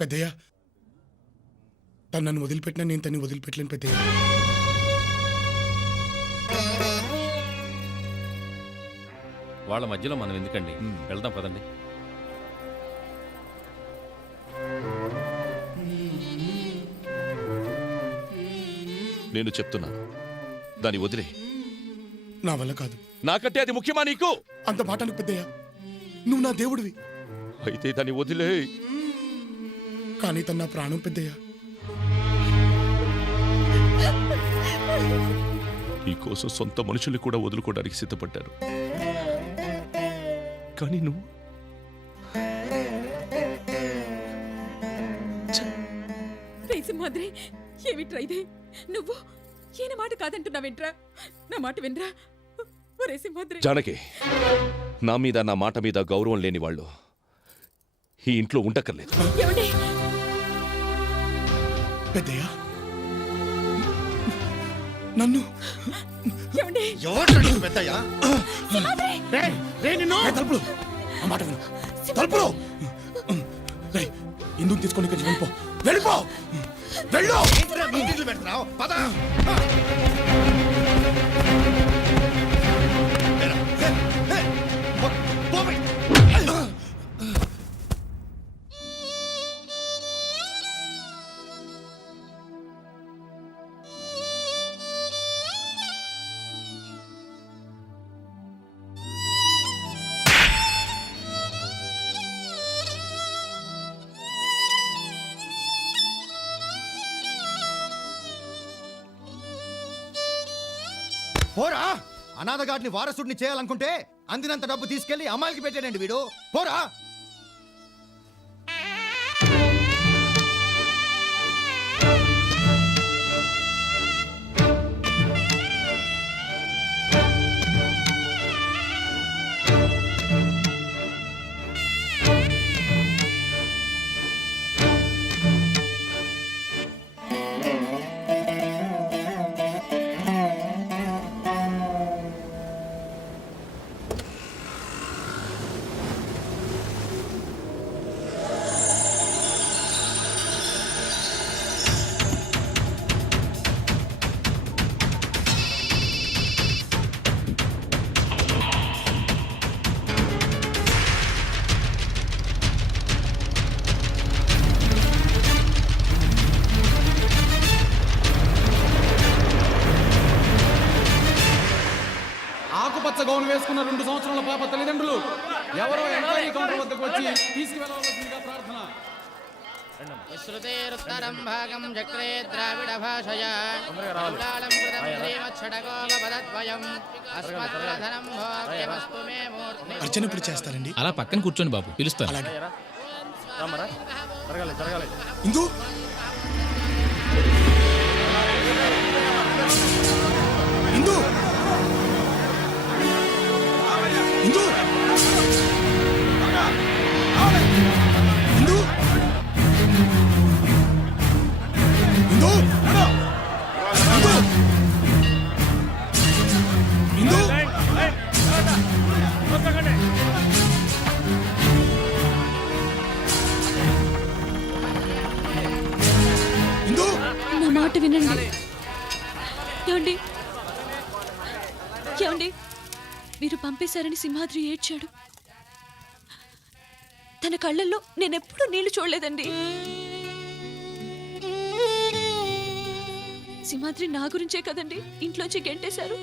పెద్దయ్య, తను నన్ను వదిలిపెట్టినా నేను తన్ని వదిలిపెట్టలేను పెద్దయ్య. వాళ్ళ మధ్యలో మనం ఎందుకండి, వెళ్దాం పదండి. నేను చెప్తున్నాను, దాని వదిలే. నా వల్ల కాదు. నాకంటే అది ముఖ్యమా నీకు? అంత మాటను పెద్దయ్య, నువ్వు నా దేవుడివి. అయితే దాన్ని వదిలే. కానీ తన నా ప్రాణం పెద్దయ్య. నీకోసం సొంత మనుషుల్ని కూడా వదులుకోవడానికి సిద్ధపడ్డారు. కానీ నువ్వు సింహాద్రి, ఏమిట్రా ఇదే? నువ్వు ఈయన మాట కాదంటున్నావేంట్రా? నా మాట వినరా ఒరే సింహాద్రి. జానకి, నా మీద నా మాట మీద గౌరవం లేని వాళ్ళు ఈ ఇంట్లో ఉండక్కర్లేదు. ఏమండి? పెద్దయ్య, నన్ను ఏమండి? పెద్దయ్యా, తలుపులు ఆ మాట విను. తలుపులు ఇందుకు తీసుకొని ఇక్కడి నుంచి వెళ్ళిపో. వెళ్ళిపో, వెళ్ళు. పెడుతున్నావు పద. పోరా, అనాథగాడిని వారసుడిని చేయాలనుకుంటే అందినంత డబ్బు తీసుకెళ్లి అమ్మాయికి పెట్టాడండి వీడు. పోరా. గౌన్ వేసుకున్న 2 సంవత్సరాల పాప తల్లిదండ్రులు ఎవరో ఎంక్వైరీ కౌంటర్ వద్దకు వచ్చి తీసుకువెళ్ళవలసిందిగా ప్రార్థన. విశ్రుతేరుత్తరం భాగం చక్రే ద్రావిడ భాషయా కౌలాలం కృతం శ్రీమచ్చడగోపదద్వయం అస్మత్ప్రధనం భోగ్యమస్తు మే మూర్తి. అర్చన ఇప్పుడు చేస్తారండి. అలా పక్కన కూర్చోండి బాబు, పిలుస్తారు. ఇందు ఇందు ఇందు ఇందు ఇందు ఇందు ఇందు నా మాట వినండి. ఏమండి ఏమండి, మీరు పంపేశారని సింహాద్రి ఏడ్చాడు. తన కళ్ళల్లో నేనెప్పుడూ నీళ్లు చూడలేదండి. సింహాద్రి నా గురించే కదండి ఇంట్లోంచి గెంటేశారు.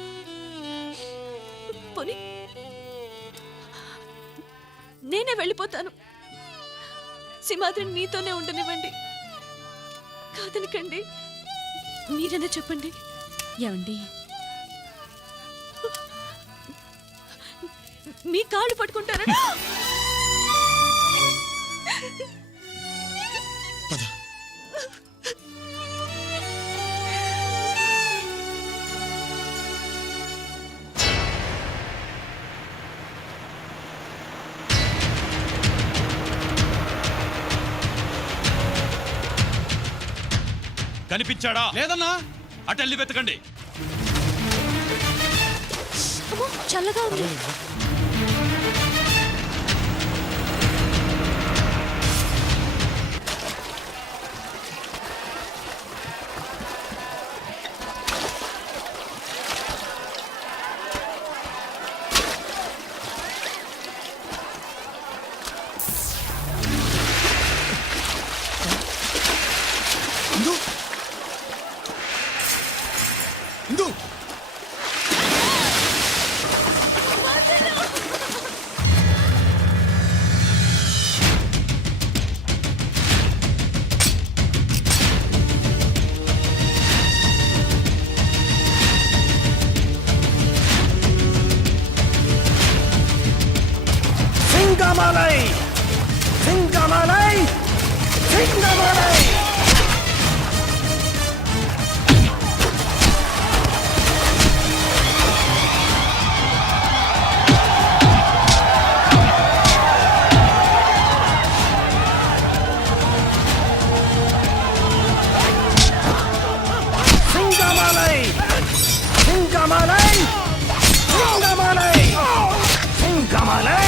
పోనీ నేనే వెళ్ళిపోతాను. సింహాద్రిని నీతోనే ఉండనివ్వండి. కాదనకండి, మీరైనా చెప్పండి. ఏమండి, మీ కాళ్ళు పట్టుకుంటారా? కనిపించాడా? లేదన్నా. అటెళ్ళి వెతకండి. అమ్మో, చల్లగా ఉంది. ఇందు ఇందు సింగమలై సింగమలై సింగమలై. సింగమలై సింగమలై సింగమలై సింగమలై.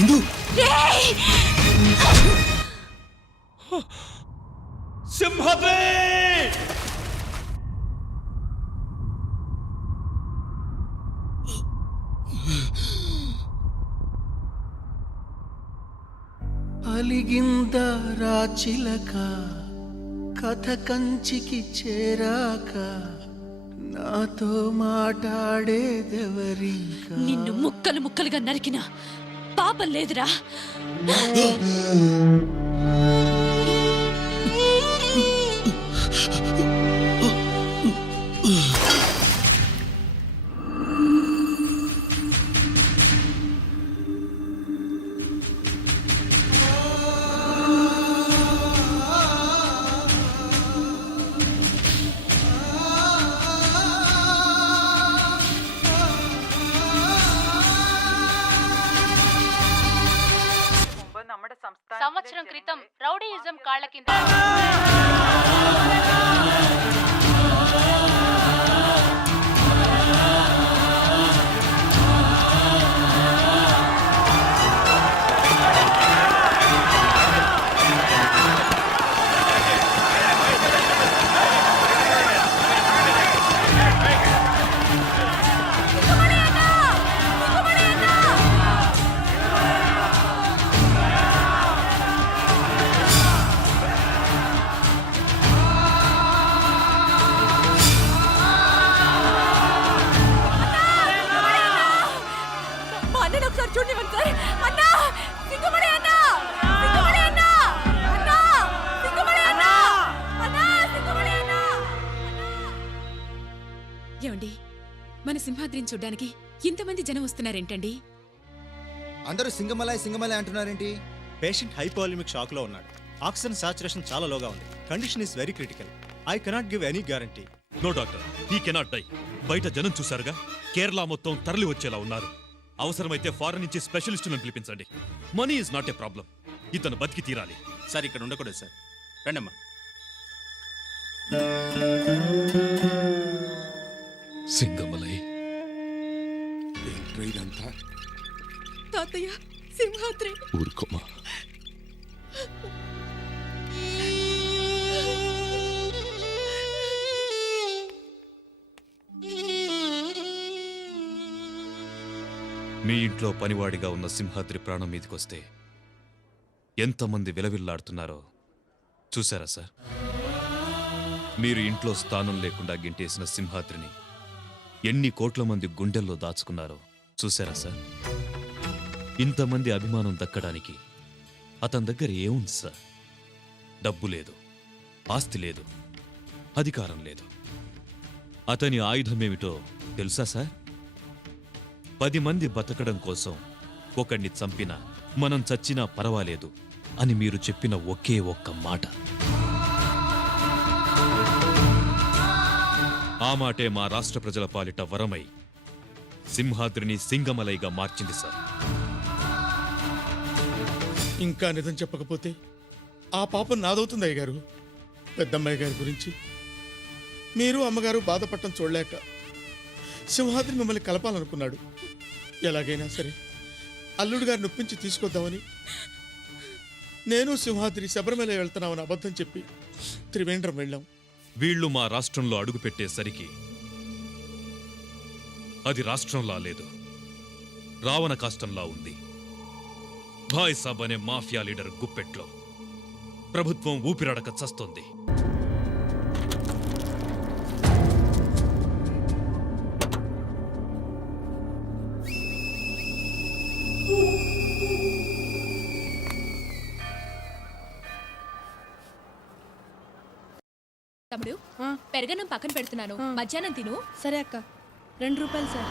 ఇందు సింహద్రి! మునిగింద రాచిలక కథ కంచికి చేరాక నాతో మాట్లాడేదెవరింకా నిన్ను ముక్కలు ముక్కలుగా నరికిన పాపం లేదురా. సంవత్సరం క్రితం రౌడీయిజం కాళ్ల కింద ఏమండి, మన సింహాద్రిని చూడ్డానికి ఇంతమంది జనం వస్తున్నారేంటండి? అందరూ సింగమలై సింగమలై అంటున్నారేంటి? పేషెంట్ హైపోలిమిక్ షాక్ లో ఉన్నాడు. ఆక్సిజన్ సాచురేషన్ చాలా లోగా ఉంది. Condition is very critical. I cannot give any guarantee. No doctor, he cannot die. బయట జనం చూశారుగా, కేరళ మొత్తం తరలి వచ్చేలా ఉన్నారు. అవసరమైతే ఫారెన్ నుంచి స్పెషలిస్టులను పిలిపించండి. Money is not a problem. ఇతను బతికి తీరాలి. సార్ ఇక్కడ ఉండకూడదు సార్. రండమ్మా. సింగమలై ఇదంతా తాతయ్య, సింహాద్రి. ఊరుకోమా. మీ ఇంట్లో పనివాడిగా ఉన్న సింహాద్రి ప్రాణం మీదకొస్తే ఎంతమంది విలవిల్లాడుతున్నారో చూసారా సార్? మీరు ఇంట్లో స్థానం లేకుండా గింటేసిన సింహాద్రిని ఎన్ని కోట్ల మంది గుండెల్లో దాచుకున్నారో చూసారా సార్? ఇంతమంది అభిమానం దక్కడానికి అతని దగ్గర ఏముంది సార్? డబ్బు లేదు, ఆస్తి లేదు, అధికారం లేదు. అతని ఆయుధమేమిటో తెలుసా సార్? 10 మంది బతకడం కోసం ఒకణ్ణి చంపినా మనం చచ్చినా పర్వాలేదు అని మీరు చెప్పిన ఒకే ఒక్క మాట. ఆ మాటే మా రాష్ట్ర ప్రజల పాలిట వరమై సింహాద్రిని సింగమలైగా మార్చింది సార్. ఇంకా నిజం చెప్పకపోతే ఆ పాపం నాదవుతుంది అయ్యగారు. పెద్దమ్మాయి గారి గురించి మీరు అమ్మగారు బాధపడటం చూడలేక సింహాద్రి మిమ్మల్ని కలపాలనుకున్నాడు. ఎలాగైనా సరే అల్లుడు గారిని ఒప్పించి తీసుకొద్దామని నేను సింహాద్రి శబరిమల వెళ్తున్నామని అబద్ధం చెప్పి త్రివేంద్రం వెళ్ళాం. వీళ్లు మా రాష్ట్రంలో అడుగుపెట్టేసరికి అది రాష్ట్రంలా లేదు, రావణ కాష్టంలా ఉంది. భాయ్ సాబ్ అనే మాఫియా లీడర్ గుప్పెట్లో ప్రభుత్వం ఊపిరాడక చస్తోంది. తమ్ముడు, పెరగనం పక్కన పెడుతున్నాను, మధ్యాహ్నం తిను. సరే అక్క. 2 రూపాయలు sir.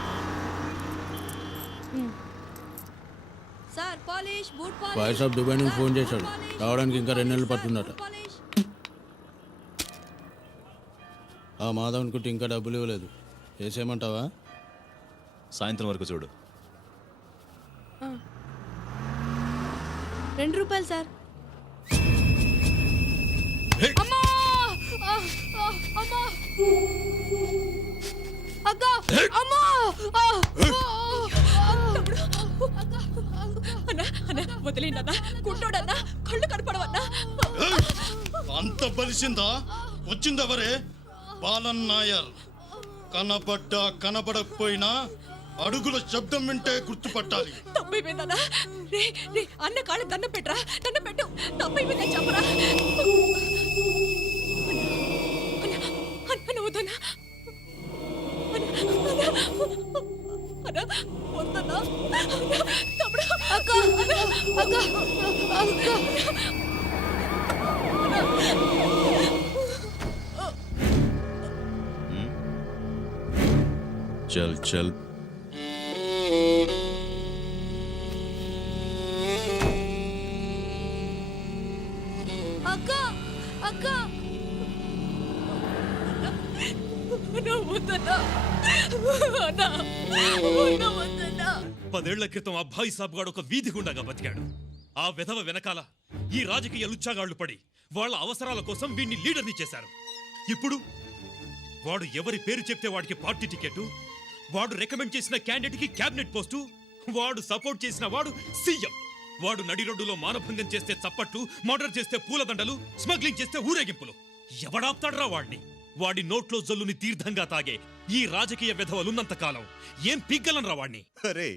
Sir polish, boot polish. బాయ్ సాబ్ దుబాయ్ నుంచి ఫోన్ చేశాడు, రావడానికి ఇంకా 2 నెలలు పడుతుందట. ఆ మాధవన్ కుట్టి ఇంకా డబ్బులు ఇవ్వలేదు, వేసేయమంటావా? సాయంత్రం వరకు చూడు. 2 రూపాయలు సార్. అమ్మా! అమ్మా! అక్క! అమ్మా! అన్నా, వదిలేనన్నా, కుంటోడన్నా, కళ్ళు కనపడవన్నా. అంత బలిసిందా? వచ్చిందెవరే? బాలన్ నాయర్. కనపడ్డా కనపడకపోయినా అడుగుల శబ్దం వింటే గుర్తుపట్టాలి. తప్పైపోయిందన్నా. రే రే అన్న కాళ్ళకి దండం పెట్టరా, దండం పెట్టు. తప్పైపోయిందని చెప్పరా. అన్న వద్దన్నా. అన్న వద్దన్నా. తమ్ముడు అక్క అక్క అక్క. చల్ చల్. అక్క అక్క. అన్న వద్దన్నా. అన్న వద్దన్నా. 10 ఏళ్ల క్రితం ఆ భాయ్ సాబ్ గాడు ఒక వీధి గుండాగా బతికాడు. ఆ విధవ వెనకాల ఈ రాజకీయ లుచ్చాగాళ్లు పడి వాళ్ళ అవసరాల కోసం వీడిని లీడర్ని చేశారు. ఇప్పుడు వాడు ఎవరి పేరు చెప్తే వాడికి పార్టీ టికెట్, వాడు రికమెండ్ చేసిన క్యాండిడేట్కి క్యాబినెట్ పోస్టు, వాడు సపోర్ట్ చేసిన వాడు సీఎం. వాడు నడి రోడ్డులో మానభంగం చేస్తే చప్పట్లు, మర్డర్ చేస్తే పూలదండలు, స్మగ్లింగ్ చేస్తే ఊరేగింపులు. ఎవడాపుతాడ్రా వాడిని? వాడి నోట్లో జల్లుని తీర్థంగా తాగే ఈ రాజకీయ విధవలున్నంత కాలం ఏం పిగ్గలనరా వాడిని. అరే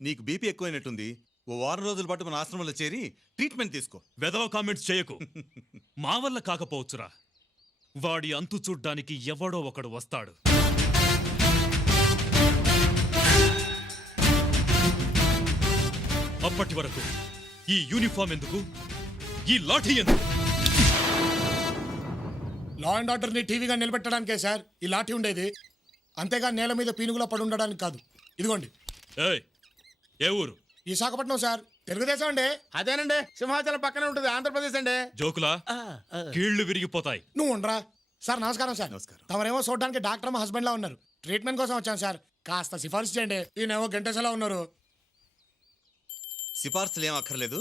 నీకు బీపీ ఎక్కువైనట్టుంది. ఓ వారం రోజుల పాటు మన ఆశ్రమంలో చేరి ట్రీట్మెంట్ తీసుకో. వెధవ కామెంట్స్ చేయకు. మా వల్ల కాకపోవచ్చురా. వాడి అంతు చూడ్డానికి ఎవడో ఒకడు వస్తాడు. అప్పటి వరకు ఈ యూనిఫామ్ ఎందుకు, ఈ లాఠీ ఎందుకు? లా అండ్ ఆర్డర్ ని టీవీగా నిలబెట్టడానికే సార్ ఈ లాఠీ ఉండేది. అంతేగా నేల మీద పీనుగులో పడి ఉండడానికి కాదు. ఇదిగోండి. ఏయ్, ఏ ఊరు? విశాఖపట్నం సార్. తెలుగుదేశం అండి. అదేనండి, సింహాచలం పక్కనే ఉంటుంది, ఆంధ్రప్రదేశ్ అండి. జోకులా? కీళ్లు విరిగిపోతాయి. నువ్వు ఉండరా సార్. నమస్కారం సార్. తమరేమో చూడడానికి డాక్టర్ మా హస్బెండ్ లా ఉన్నారు. ట్రీట్మెంట్ కోసం వచ్చాను సార్. కాస్త సిఫార్సు చేయండి. ఈయనేమో గంటేసలా ఉన్నారు. సిఫార్సులు ఏం అక్కర్లేదు.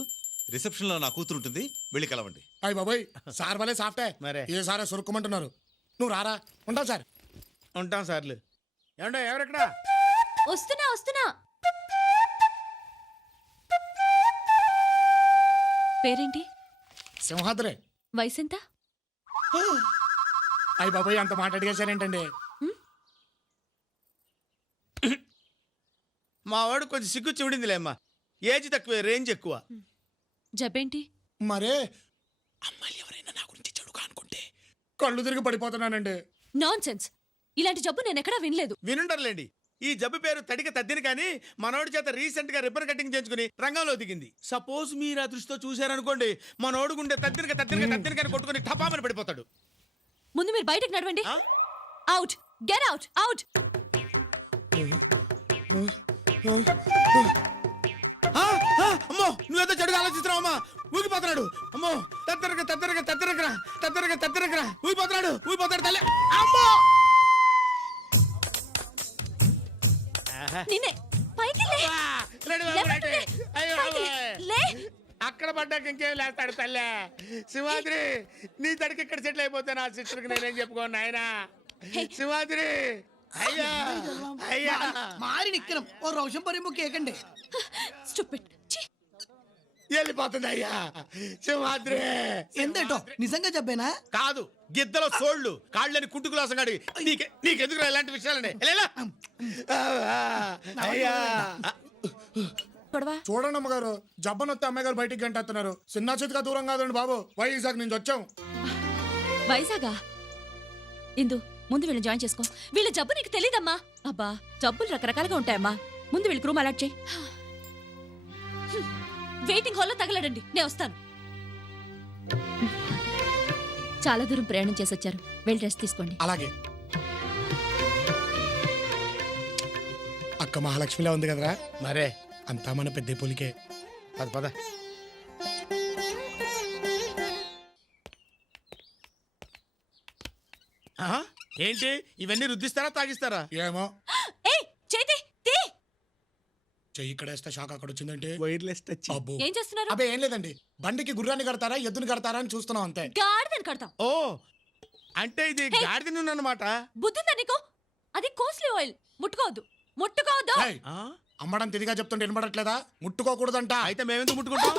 రిసెప్షన్ లో నా కూతురు ఉంటుంది, వెళ్ళి కలవండి. అయ్యి బాబోయ్, సార్ భలే సాఫ్టే. ఏ సారే సురుక్కుమంటున్నారు. నువ్వు రారా. ఉంటావు సార్. ఉంటాం సార్లు. ఏమండో ఎవరెక్కడ? వస్తున్నా వస్తున్నా. పేరేంటి? సింహాద్రే. వయసెంత? అయ్యి బాబోయ్, అంత మాట అడిగేశారేంటండి? మా వాడు కొంచెం సిగ్గు చివిడిందిలేమ్మా. ఏజ్ తక్కువ, రేంజ్ ఎక్కువ. జబ్బేంటి? మరే అమ్మాయిలు ఎవరైనా నా గురించి చెడుగా అనుకుంటే కళ్ళు తిరిగి పడిపోతున్నానండి. నాన్సెన్స్. ఇలాంటి జబ్బు నేను ఎక్కడా వినలేదు. వినుంటారులేండి. ఈ జబ్బు పేరు తడిక తద్దిని, కానీ మనోడి చేత రీసెంట్ గా రిబ్బర్ కటింగ్ చేయించుకుని రంగంలో దిగింది. సపోజ్ మీరు ఆ దృష్టితో చూశారనుకోండి, మనోడు గుండె తద్దిని కొట్టుకుని టపామని పడిపోతాడు. ముందు మీరు బయటకు నడవండి. అవుట్. Get out. అవుట్. అమ్మో, నువ్వేదో చెడుగా ఆలోచిస్తున్నావు అమ్మా. ఊగిపోతున్నాడు. అమ్మో, తత్తరగరా ఊగిపోతాడు తల్లి. అమ్మో, నిన్నే పైకి లే. లే. అక్కడ పడ్డాక ఇంకేం లేస్తాడు తల్లే. సింహాద్రి, నీ తడికి ఇక్కడ సెటిల్ అయిపోతే నా సిస్టర్కి నేనేం చెప్పుకోను ఆయన. సింహాద్రి, అయ్యా అయ్యా మారి నిక్కరం ఓ రోషం పరిము కేకండి. స్టూపిడ్. వెళ్ళిపోతుంది అయ్యా. సింహాద్రి ఎంతేటో నిజంగా చెప్పేనా? కాదు, గిద్దలో సోళ్ళు కాళ్ళని కుట్టుకులాసగాడి. నీకెందుకు ఇలాంటి విషయాలండి? చూడండి అమ్మగారు, జబ్బనొత్తే అమ్మాయి గారు బయటికి గంటేస్తున్నారు. చిన్న చితిగా దూరం కాదండి బాబు. వైజాగ్ నుంచి వచ్చాం. వైజాగా? ఇందు, ముందు వీళ్ళని జాయిన్ చేసుకో. వీళ్ళ జబ్బు నీకు తెలీదమ్మా. అబ్బా, జబ్బులు రకరకాలుగా ఉంటాయమ్మా. ముందు వీళ్ళకి రూమ్ అలాట్ చేయి. వెయిటింగ్ హాల్లో తగలడండి, నేను వస్తాను. చాలా దూరం ప్రయాణం చేసి వచ్చారు, వెళ్ళి రెస్ట్ తీసుకోండి. అలాగే. అక్క మహాలక్ష్మిలా ఉంది కదరా? మరే అంతా మన పెద్ద పులికే. పద. ఏంటి ఇవన్నీ రుద్దిస్తారా తాగిస్తారా? ఏమో. చెయ్యి ఇక్కడ వేస్తే షాక్ అక్కడ వచ్చిందంటే వైర్లెస్ టచ్. ఏం చేస్తున్నారు? అబ్బే ఏం లేదండి. బండికి గుర్రాన్ని కడతారా ఎద్దుని కడతారా అని చూస్తున్నాం అంతే. గాడిదని కడతాం. ఓ, అంటే ఇది గాడిద నూనె అన్నమాట. బుద్ధిందా నీకు? అది కాస్ట్లీ ఆయిల్. ముట్టుకోవద్దు. అమ్మడం తిరిగా చెప్తుంటే వినబడట్లేదా? ముట్టుకోకూడదంట. అయితే మేమెందుకు ముట్టుకుంటాం?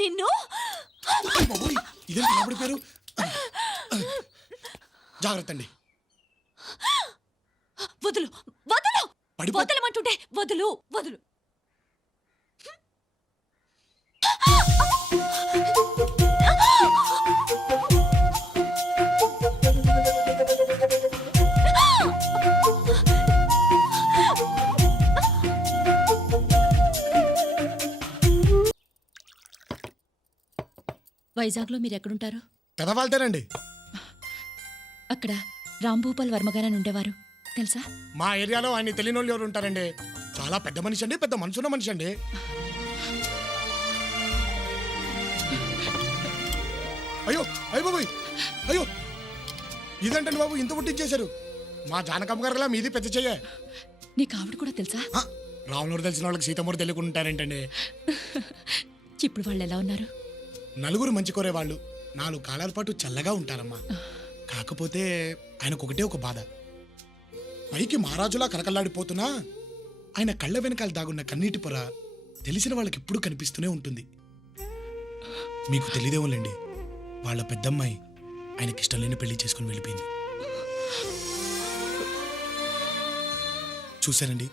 నిన్ను ఇదేంటి పేరు? జాగ్రత్త అండి. వదులు వదులు పడిపో- వదలమంటుంటే వదులు వదులు. వైజాగ్లో మీరు ఎక్కడుంటారు? పెదవాళ్తేనండి. అక్కడ రాంభూపాల్ వర్మగారని ఉండేవారు తెలుసా? మా ఏరియాలో ఆయన తెలియని వాళ్ళు ఎవరు ఉంటారండి? చాలా పెద్ద మనిషి అండి, పెద్ద మనసున్న మనిషి అండి. అయ్యో అయ్యో బాబు, అయ్యో ఇదేంటండి బాబు ఇంత పుట్టించేశారు? మా జానకమ్మ గారులా మీది పెద్ద చెయ్య. నీకు ఆవిడ కూడా తెలుసా? రాములూరు తెలిసిన వాళ్ళకి సీతమ్మూరు తెలియకుండా ఉంటారేంటండి? ఇప్పుడు వాళ్ళు ఎలా ఉన్నారు? నలుగురు మంచి కోరే వాళ్ళు 4 కాలాల పాటు చల్లగా ఉంటారమ్మా. కాకపోతే ఆయనకు ఒకటే ఒక బాధ. పైకి మహారాజులా కరకల్లాడిపోతున్నా ఆయన కళ్ళ వెనకాల దాగున్న కన్నీటి పొర తెలిసిన వాళ్ళకి ఎప్పుడూ కనిపిస్తూనే ఉంటుంది. మీకు తెలియదేమోలేండి, వాళ్ళ పెద్దమ్మాయి ఆయనకి ఇష్టం లేని పెళ్లి చేసుకుని వెళ్ళిపోయింది. చూశారండి,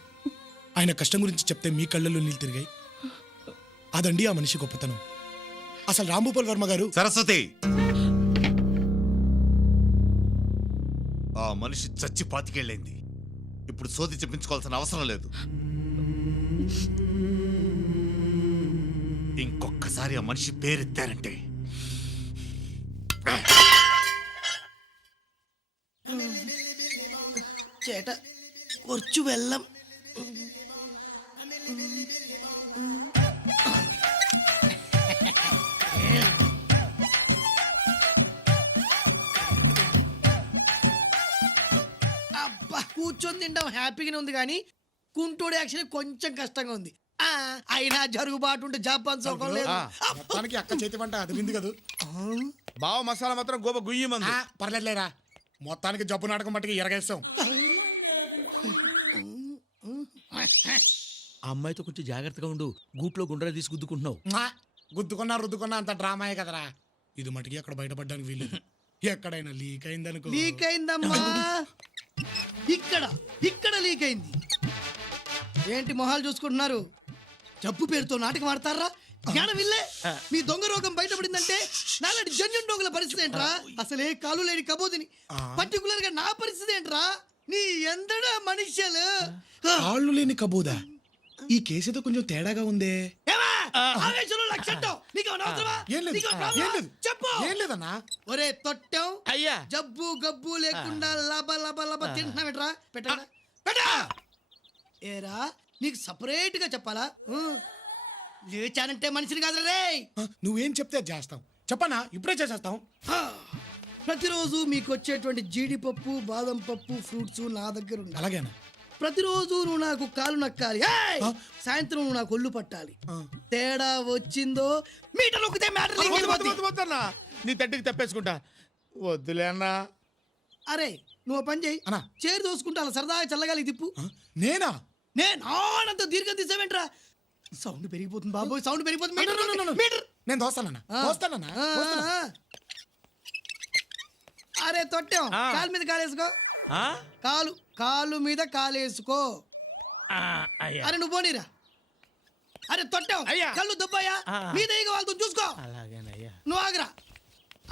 ఆయన కష్టం గురించి చెప్తే మీ కళ్ళల్లో నీళ్ళు తిరిగాయి. అదండి ఆ మనిషి గొప్పతనం. అసలు రాంభూపాల్ వర్మ గారు... సరస్వతి, ఆ మనిషి చచ్చి పాతికేళ్ళైంది. ఇప్పుడు సోది చెప్పించుకోవాల్సిన అవసరం లేదు. ఇంకొక్కసారి ఆ మనిషి పేరెత్తారంటే ചേട്ടാ കുറച്ചു വെള്ളം. అబ్బా కూర్చొని తింటాం హ్యాపీగానే ఉంది కానీ కుంటోడు యాక్షన్ కొంచెం కష్టంగా ఉంది. అయినా జరుగుబాటు ఉంటే జపాన్ సోకం లేదు. మొత్తానికి అక్క చేతి వంట అది వింది కదా. బావ మసాలా మాత్రం గోప గుయ్యమంది. పర్లేదులేరా, మొత్తానికి జబ్బు నాటకం మట్టుకి ఎరగేస్తాం. ఆ అమ్మాయితో కొంచెం జాగ్రత్తగా ఉండు. గూట్లో గుండ్రా తీసి గుద్దుకుంటున్నావు. గుద్దుకున్నా రుద్దుకున్నా అంత డ్రామాయే కదరా. ఇది మటుకి అక్కడ బయటపడడానికి వీల్లేదు. ఎక్కడైనా లీక్ అయిందనుకో. లీక్ అయిందమ్మా. ఇక్కడ లీక్ అయింది. ఏంటి మొహాలు చూసుకుంటున్నారు? జబ్బు పేరుతో నాటకం ఆడతారా? జ్ఞానం విల్లే. మీ దొంగ రోగం బయటపడిందంటే నాలాంటి జన్యున్ దొంగల పరిస్థితి ఏంట్రా? అసలే కాలు లేని కబోదిని పర్టికులర్ గా నా పరిస్థితి ఏంట్రా? నీ ఎందడా మనుష్యులు. కాళ్ళు లేని కబోదా? ఈ కేసుతో కొంచెం తేడాగా ఉందే. లేదన్నా. ఒరే తొట్టం అయ్యా, జబ్బు గబ్బు లేకుండా లబ లబ లబ తింటున్నావేట్రా? పెట్టా. ఏరా నీకు సపరేట్ గా చెప్పాలా? లేచానంటే మనిషిని కాదు రే. నువ్వేం చెప్తే చేస్తాం. చెప్పనా? ఇప్పుడే చేసేస్తాం. ప్రతిరోజు మీకు వచ్చేటువంటి జీడిపప్పు బాదం పప్పు ఫ్రూట్స్ నా దగ్గర ఉండాలి. అలాగేనా? ప్రతిరోజు నువ్వు నాకు కాలు నక్కాలి. సాయంత్రం నువ్వు నాకు ఒళ్ళు పట్టాలి. తేడా వచ్చిందో మీటర్ నొక్కితే మ్యాటర్ వద్దన్నా, నీ తట్టికి తప్పేసుకుంటా. వద్దులే అన్నా. అరే నువ్వు పని చేయి, చేరు దోసుకుంటా అలా సరదాగా చల్లగాలి తిప్పు. నేనా? నేనంత దీర్ఘం తీసావేంట్రా? సౌండ్ పెరిగిపోతుంది బాబోయ్, సౌండ్ పెరిగిపోతుంది. నేను దోస్తానన్నా. అరే తొట్టాం, కాలు మీద కాలేసుకో. కాలు మీద కాలేసుకో. అరే నువ్వు పోనీరా. అరే తొట్టాం, కళ్ళు దుబ్బాయా మీద వాళ్ళతో చూసుకో. నువ్వు ఆగరా.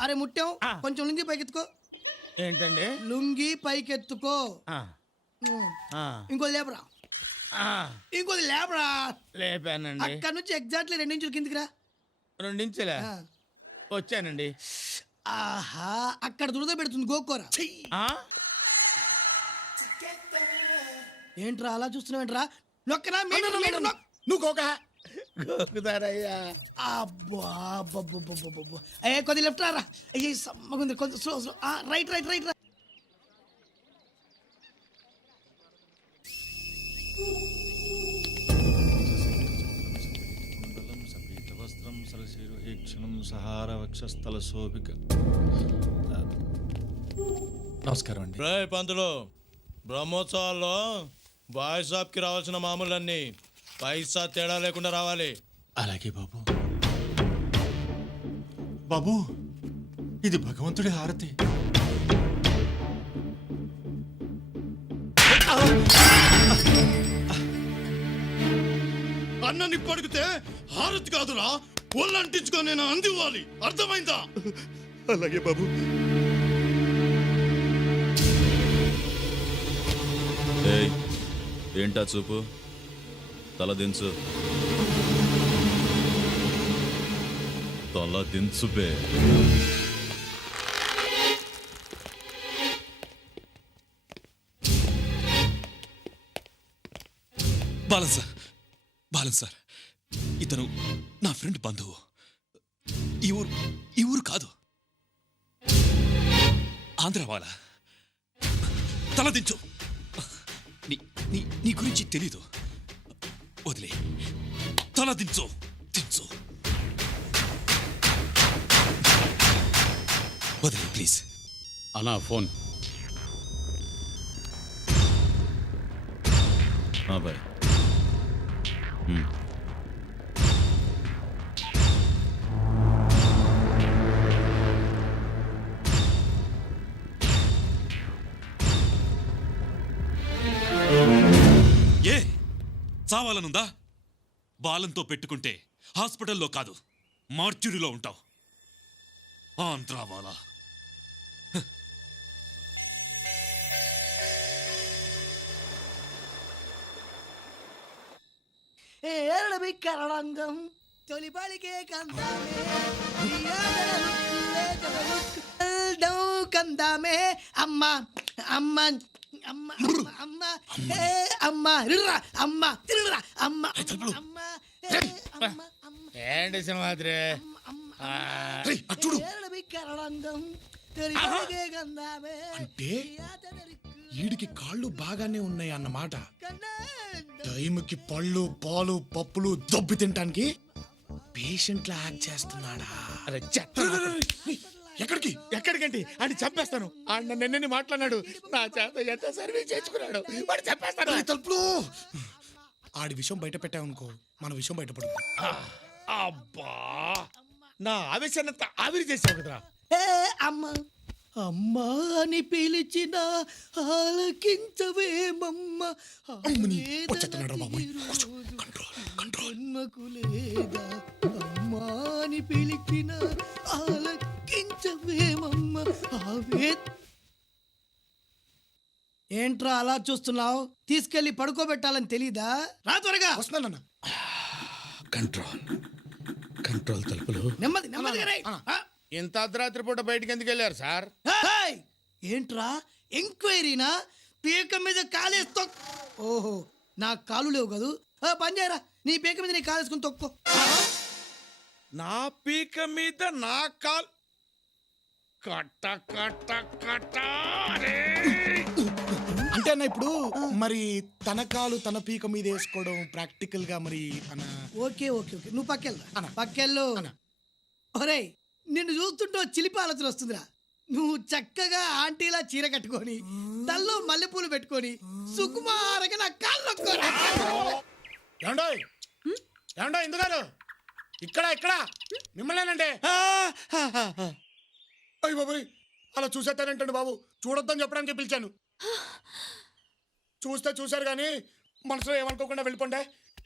అరే ముట్టాం, కొంచెం లుంగి పైకెత్తుకో. ఏంటండి? లుంగి పైకెత్తుకో. ఇంకో లేపరా. ఇంకోది లేపరా. లేపానండి. అక్కడ నుంచి ఎగ్జాక్ట్లీ 2 ఇంచులు కిందికి రా. 2 ఇంచులా? వచ్చానండి. ఆహా, అక్కడ దురద పెడుతుంది గోకోరా. ఏంట్రా అలా చూస్తున్నావేంట్రా? నొక్కరా. నువ్వు గోక. గోకుతారయ్యా. అబ్బా కొద్ది లెఫ్ట్ రా. అయ్యే సమ్మగుంది, కొంచెం స్లో. రైట్. నమస్కారం అండి. పంతులు, బ్రహ్మోత్సవాల్లో బాయ్ షాప్కి రావాల్సిన మామూలన్నీ పైసా తేడా లేకుండా రావాలి. అలాగే బాబు. బాబు, ఇది భగవంతుడి హారతి. అన్న నిప్పు అడిగితే హారతి కాదురా ఒళ్ళు అంటించుకొని నేను అందివ్వాలి, అర్థమైందా? అలాగే బాబు. ఏయ్, ఏంటా చూపు? తల దించు. తల దించు బే. బాలన్ సార్, ఇతను నా ఫ్రెండ్ బంధువు. ఈ ఊరు కాదు, ఆంధ్ర వాళ్ళ. తలదించు. నీ గురించి తెలీదు, వదిలే. తలదించు, దించు, వదిలే ప్లీజ్. అన్నా ఫోన్. బాయ్. ఏ చావాలనుందా? బాలంతో పెట్టుకుంటే హాస్పిటల్లో కాదు, మార్చురీలో ఉంటావు. ఆంధ్రావాలా. కరణంగం తొలి పలికే కందామే కందామే అమ్మ అమ్మ అమ్మ అమ్మ అమ్మ రిర్రా అమ్మ తిరురా అమ్మ అమ్మ ఏంటి సింహాద్రి? కరణంగం తొలి పలికే కందామే. అంటే వీడికి కాళ్ళు బాగానే ఉన్నాయి అన్నమాట. టైంకి పళ్ళు పాలు పప్పులు దొబ్బి తినటానికి పేషెంట్ లా యాక్ట్ చేస్తున్నాడా? ఎక్కడికి ఎక్కడికంటే అని చంపేస్తాను. అన్న నిన్నని మాట్లాడినాడు, నా చేత ఎంత సర్వీస్ చేసుకున్నాడు, వాడు చంపేస్తాను. తలుపులు ఆడి విషయం బయట పెట్టామనుకో, మన విషయం బయటపడుతుంది. అబ్బా, నా ఆవేశాన్నంతా ఆవిరి చేసావు కదరా. అమ్మ అమ్మా అని పిలిచిన ఆలకించవేమమ్మ. లేదా అమ్మా అని పిలిచిన ఆలకించవేమమ్మ. ఏంట్రా అలా చూస్తున్నావు? తీసుకెళ్లి పడుకోబెట్టాలని తెలీదా? రా త్వరగా. వస్తున్నానన్నా. కంట్రోల్ తలుపులు నెమ్మది నెమ్మదిగా రేయ్. ఇంత అర్ధరాత్రి పూట బయటికి ఎందుకు వెళ్ళారు సార్? ఏంట్రా ఎంక్వైరీనా? పీక మీద కాలేసి ఓహో, నా కాలు లేవు కదూ. పని చేయరా, నీ పీక మీద నీ కాలేసుకుని తొక్కో. నా పీక మీద నా కాల్ కట్ట కట్ట కట్ట. అంటే అన్న ఇప్పుడు మరి తన కాలు తన పీక మీద వేసుకోవడం ప్రాక్టికల్ గా మరి అన్న. ఓకే ఓకే ఓకే, నువ్వు పక్కెళ్ళు పక్కెళ్ళు. ఒరే, నిన్ను చూస్తుంటే చిలిపి ఆలోచన వస్తుందిరా. నువ్వు చక్కగా ఆంటీలా చీర కట్టుకొని తల్లో మల్లెపూలు పెట్టుకొని సుకుమారగా నా కాళ్ళు ఏమండో ఎందుగారు ఇక్కడ ఇక్కడ మిమ్మల్నేనండి. అయ్య బాబోయ్, అలా చూసేస్తానంటండి బాబు. చూడొద్దని చెప్పడానికి పిలిచాను. చూస్తే చూశారు కానీ మనసులో ఏమనుకోకుండా వెళ్ళిపోండి.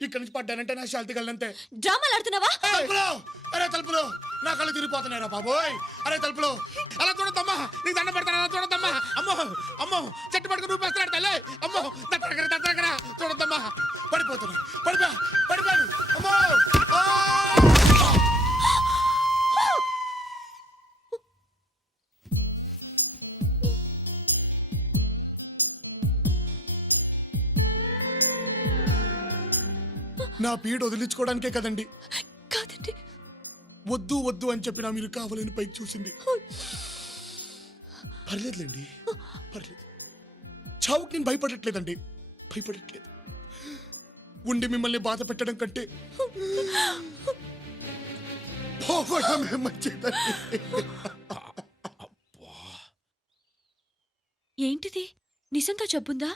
ఇక్కడ నుంచి పడ్డానంటే నా శాంతి కళ్ళంతే. డ్రామాలు ఆడుతున్నావా? అరే తలుపులు, నా కళ్ళు తిరిగిపోతున్నారా బాబోయ్. అరే తలుపులు, అలా చూడద్దమ్మా, నీకు దండ పెడతాను, అలా చూడద్దమ్మా. అమ్మో అమ్మో, చెట్టు పట్టుకుని రూపేస్తున్నాడు తల్లి. అమ్మో దగ్గర చూడద్దమ్మా. పడిపోతున్నా, పడిపోయాను. అమ్మో నా పీడ వదిలించుకోవడానికే కదండి. కాదండి, వద్దు వద్దు అని చెప్పినా మీరు కావాలని పైకి చూసింది. పర్లేదులేండి, పర్లేదు. చావుకి నేను భయపడట్లేదండి, భయపడట్లేదు. ఉండి మిమ్మల్ని బాధ పెట్టడం కంటే పోవడమే మంచిదండి. ఏంటిది? నిజంగా జబ్బుందా?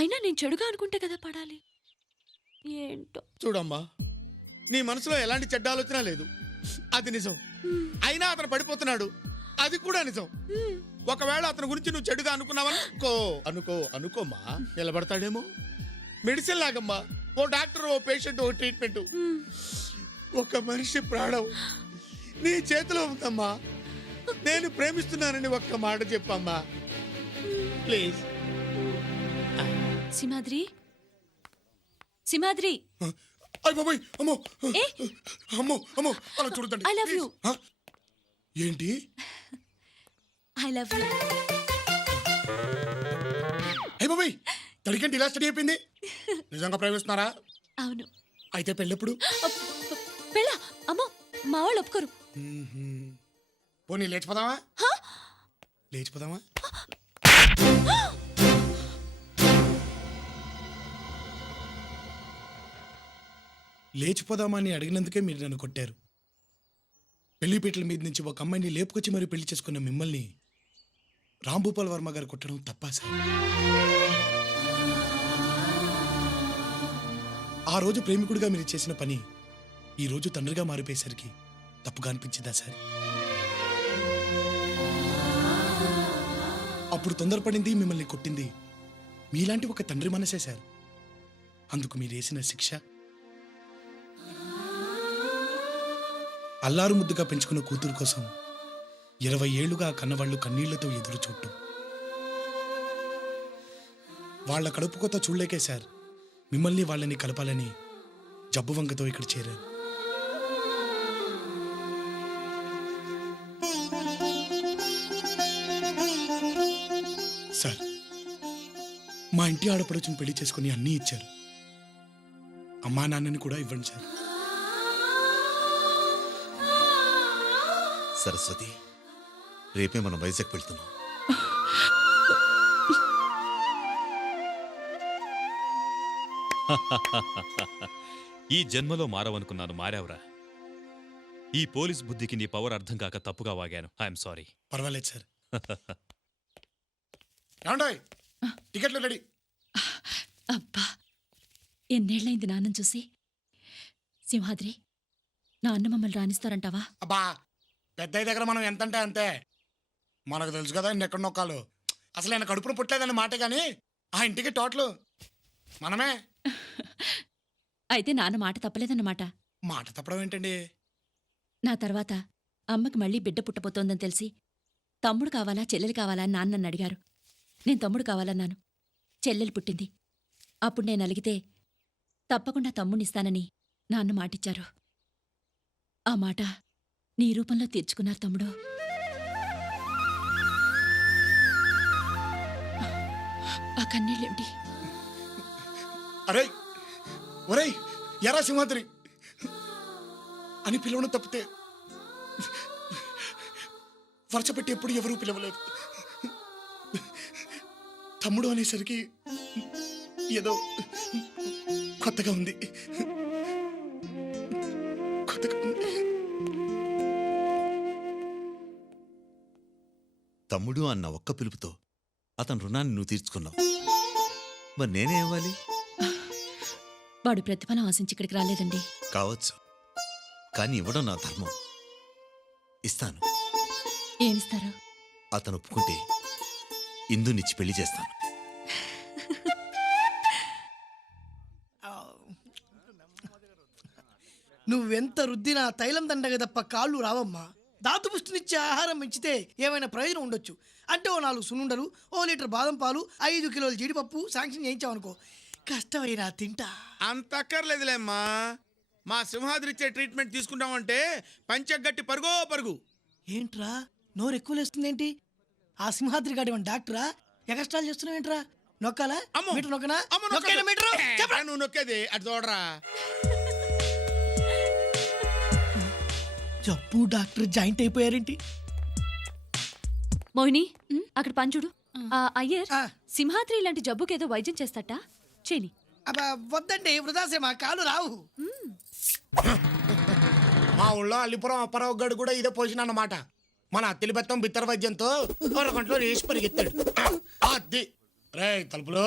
అయినా నేను చెడుగా అనుకుంటే కదా పడాలి. ఏంటో చూడమ్మా, నీ మనసులో ఎలాంటి చెడ్డ ఆలోచన లేదు, అది నిజం. అయినా అతను పడిపోతున్నాడు, అది కూడా నిజం. ఒకవేళ అతని గురించి నువ్వు చెడుగా అనుకున్నావనుకో అనుకోమా, నిలబడతాడేమో. మెడిసిన్ లాగమ్మా, ఓ డాక్టర్, ఓ పేషెంట్, ఓ ట్రీట్మెంట్. ఒక మనిషి ప్రాణం నీ చేతిలో ఉందమ్మా. నేను ప్రేమిస్తున్నానని ఒక్క మాట చెప్పమ్మా ప్లీజ్. సింహాద్రి, సింహాద్రి, అయ్య బాబాయ్, అమ్మో అమ్మో అమ్మో, అలా చూడదండి. I love you. ఏంటి? I love you. అయ్య బాబాయ్, తడికంటే ఇలా స్టడీ అయిపోయింది. నిజంగా ప్రేమిస్తున్నారా? అవును. అయితే పెళ్ళెప్పుడు? పెళ్ళ? అమ్మో, మా వాళ్ళు ఒప్పుకోరు. పోనీ లేచిపోదామా? లేచిపోదామా? లేచిపోదామా అని అడిగినందుకే మీరు నన్ను కొట్టారు. పెళ్లిపీటల మీద నుంచి ఒక అమ్మాయిని లేపుకొచ్చి మరీ పెళ్లి చేసుకున్న మిమ్మల్ని రాంభూపాల్ వర్మ గారు కొట్టడం తప్పా సార్? ఆ రోజు ప్రేమికుడిగా మీరు చేసిన పని ఈ రోజు తండ్రిగా మారిపోయేసరికి తప్పుగా అనిపించిందా సార్? అప్పుడు తొందరపడింది, మిమ్మల్ని కొట్టింది మీలాంటి ఒక తండ్రి మనసే సార్. అందుకు మీరు వేసిన శిక్ష అల్లారు ముద్దుగా పెంచుకున్న కూతురు కోసం 20 ఏళ్లుగా కన్నవాళ్లు కన్నీళ్లతో ఎదురు చూడటం. వాళ్ల కడుపు కొత్త చూడలేకే సార్ మిమ్మల్ని వాళ్ళని కలపాలని జబ్బు వంకతో ఇక్కడ చేరారు. సార్, మా ఇంటి ఆడపడుచుని పెళ్లి చేసుకుని అన్నీ ఇచ్చారు. అమ్మా నాన్నని కూడా ఇవ్వండి సార్. సరస్వతి, రేపే మనం వైజాగ్ వెళ్తున్నాం. ఈ జన్మలో మారవనుకున్నాను, మారావురా. ఈ పోలీస్ బుద్ధికి నీ పవర్ అర్థం కాక తప్పుగా వాగాను. I'm sorry. పర్వాలేదు సార్. ఏమండోయ్, టికెట్లు రెడీ. అబ్బా, ఎన్నేళ్లైంది నాన్న చూసి. సింహాద్రి, నాన్న మమ్మల్ని రాణిస్తారంటావా? అబ్బా, పెద్దయ్య దగ్గర మనం ఎంతంటే అంతే. మనకు తెలుసు కదా ఎక్కడ నొక్కాలు. అసలు ఆయన కడుపును పుట్టలేదన్న మాట కానీ ఆ ఇంటికి టోటలు మనమే. అయితే నాన్న మాట తప్పలేదన్నమాట. మాట తప్పడం ఏంటండి? నా తర్వాత అమ్మకి మళ్ళీ బిడ్డ పుట్టబోతోందని తెలిసి తమ్ముడు కావాలా చెల్లెలు కావాలా అని నాన్న నన్ను అడిగారు. నేను తమ్ముడు కావాలన్నాను. చెల్లెలు పుట్టింది. అప్పుడు నేను అలిగితే తప్పకుండా తమ్ముడినిస్తానని నాన్న మాటిచ్చారు. ఆ మాట నీ రూపంలో తీర్చుకున్నారు తమ్ముడు. ఆ కన్నీళ్ళేమిటి? అరే ఒరేయ్, ఎరా సింహాద్రి అని పిలవడం తప్పితే వరుస పెట్టి ఎప్పుడు ఎవరూ పిలవలేదు. తమ్ముడు అనేసరికి ఏదో కొత్తగా ఉంది. తమ్ముడు అన్న ఒక్క పిలుపుతో అతని రుణాన్ని నువ్వు తీర్చుకున్నావు. మరి నేనే ఇవ్వాలి? వాడు ప్రతిఫలం ఆశించి ఇక్కడికి రాలేదండి. కావచ్చు, కానీ ఇవ్వడం నా ధర్మం. ఇస్తాను. ఏమిస్తారు? అతను ఒప్పుకుంటే ఇందునిచ్చి పెళ్లి చేస్తాను. నువ్వెంత రుద్దినా తైలం దండగ తప్ప కాళ్ళు రావమ్మా. దాతు పుష్టినిచ్చే ఆహారం పెంచితే ఏమైనా ప్రయోజనం ఉండొచ్చు. అంటే ఓ 4 సున్నుండలు, ఓ లీటర్ బాదం పాలు, 5 కిలోల జీడిపప్పు శాంక్షన్ చేయించావనుకో, కష్టమైనా తింటా. అంత అక్కర్లేదులేమ్మా. మా సింహాద్రి ఇచ్చే ట్రీట్మెంట్ తీసుకుంటామంటే పంచగట్టి పరుగో పరుగు. ఏంట్రా నోరు ఎక్కువ లేస్తుందేంటి? ఆ సింహాద్రి గాడి డాక్టరా? ఎక్స్ట్రాలు చేస్తున్నావేంట్రా? నొక్కాలా? మీటర్ నొక్కనా? నొక్కేనా మీటరు? చెప్పరా నువ్వు నొక్కేది అటు చూడరా. జబ్బు డాక్టర్ జాయింట్ అయిపోయారేంటి? మోహిని, అక్కడ పంచుడు. అయ్యర్, సింహాద్రి ఇలాంటి జబ్బుకేదో వైద్యం చేస్తాట. చేని. అబ్బా వద్దండి, వృధాసేమా, కాలు రావు. మా ఊళ్ళో అల్లిపురం అప్పారావు గడు కూడా ఇదే పొజిషన్ అన్నమాట. మన అత్తిలి బెత్తం బిత్తర వైద్యంతో 1 గంటలో రేసి పరిగెత్తాడు. అది రే తలుపులు.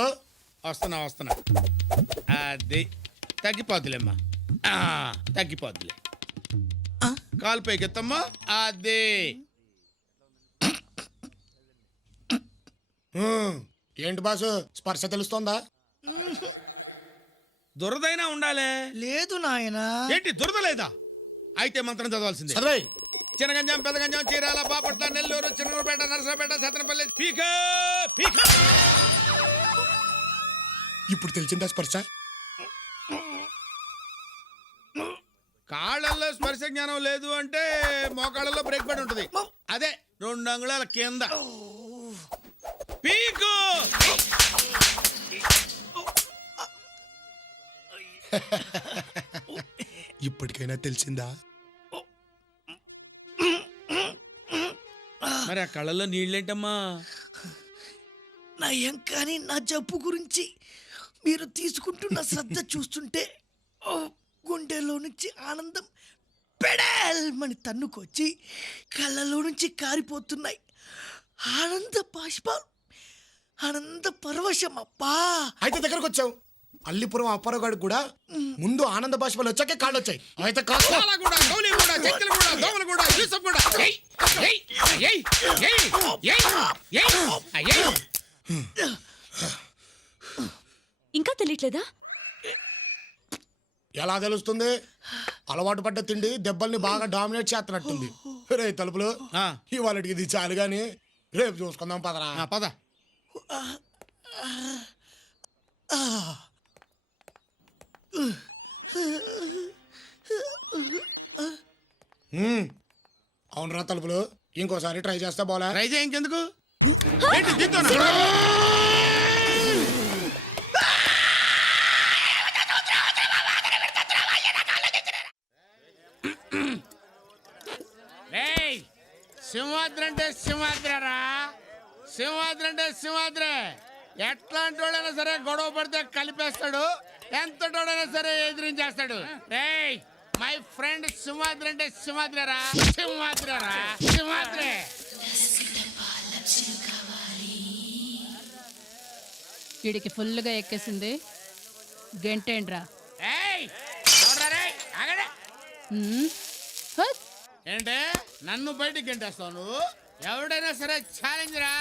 వస్తున్నా. అది తగ్గిపోద్దులేమ్మా, తగ్గిపోద్దులే. కాలు పైకెత్తమ్మా. అదే ఏంటి బాసు, స్పర్శ తెలుస్తోందా? దురదైనా ఉండాలే. లేదు నాయనా. ఏంటి దురద లేదా? అయితే మంత్రం చదవాల్సిందే. చదవై. చినగంజం, పెదగంజం, చీరాల, బాపట్ల, నెల్లూరు, చిన్నూరుపేట, నరసరాపేట, సత్తెనపల్లి, పీక పీక. ఇప్పుడు తెలిసిందా స్పర్శ? కాళ్ళల్లో స్పర్శ జ్ఞానం లేదు అంటే మోకాళ్ళలో బ్రేక్ పడి ఉంటుంది. అదే 2 అంగుళాల కింద పీకు. ఇప్పటికైనా తెలిసిందా? మరి ఆ కళ్ళల్లో నీళ్ళేంటమ్మా? నయం కానీ నా జబ్బు గురించి మీరు తీసుకుంటున్న శ్రద్ధ చూస్తుంటే గుండెలో నుంచి ఆనందం పెడల్మని తన్నుకొచ్చి కళ్ళలో నుంచి కారిపోతున్నాయి ఆనంద బాష్పాలు. ఆనంద పరవశం అప్పా. అయితే దగ్గరకు వచ్చావు. అల్లిపురం అప్పారగాడు కూడా ముందు ఆనంద బాష్పాలు వచ్చాకే కాళ్ళు వచ్చాయి. అయితే ఇంకా తెలియట్లేదా? ఎలా తెలుస్తుంది? అలవాటు పడ్డ తిండి దెబ్బల్ని బాగా డామినేట్ చేస్తున్నట్టుంది. రే తలుపులు, ఇవాళకి ఇది చాలు గాని రేపు చూసుకుందాం పదరా. పద. అవునరా తలుపులు, ఇంకోసారి ట్రై చేస్తా పోలే. ట్రై చేయ ఇంకెందుకు? సింహాద్రి అంటే సింహాద్రరా. సింహాద్రి అంటే సింహాద్రే. ఎట్లాంటి వాడైనా సరే గొడవ పడితే కలిపేస్తాడు, ఎంతటోడైనా సరే ఎదిరించేస్తాడు. రేయ్, మై ఫ్రెండ్ సింహాద్రి అంటే సింహాద్రరా. సింహాద్రరా, సింహాద్రే. వీడికి ఫుల్గా ఎక్కేసింది. గంటేంట్రా? ఏంటే నన్ను బయటికి గంటేస్తావు నువ్వు? ఎవడైనా సరే ఛాలెంజ్ రా.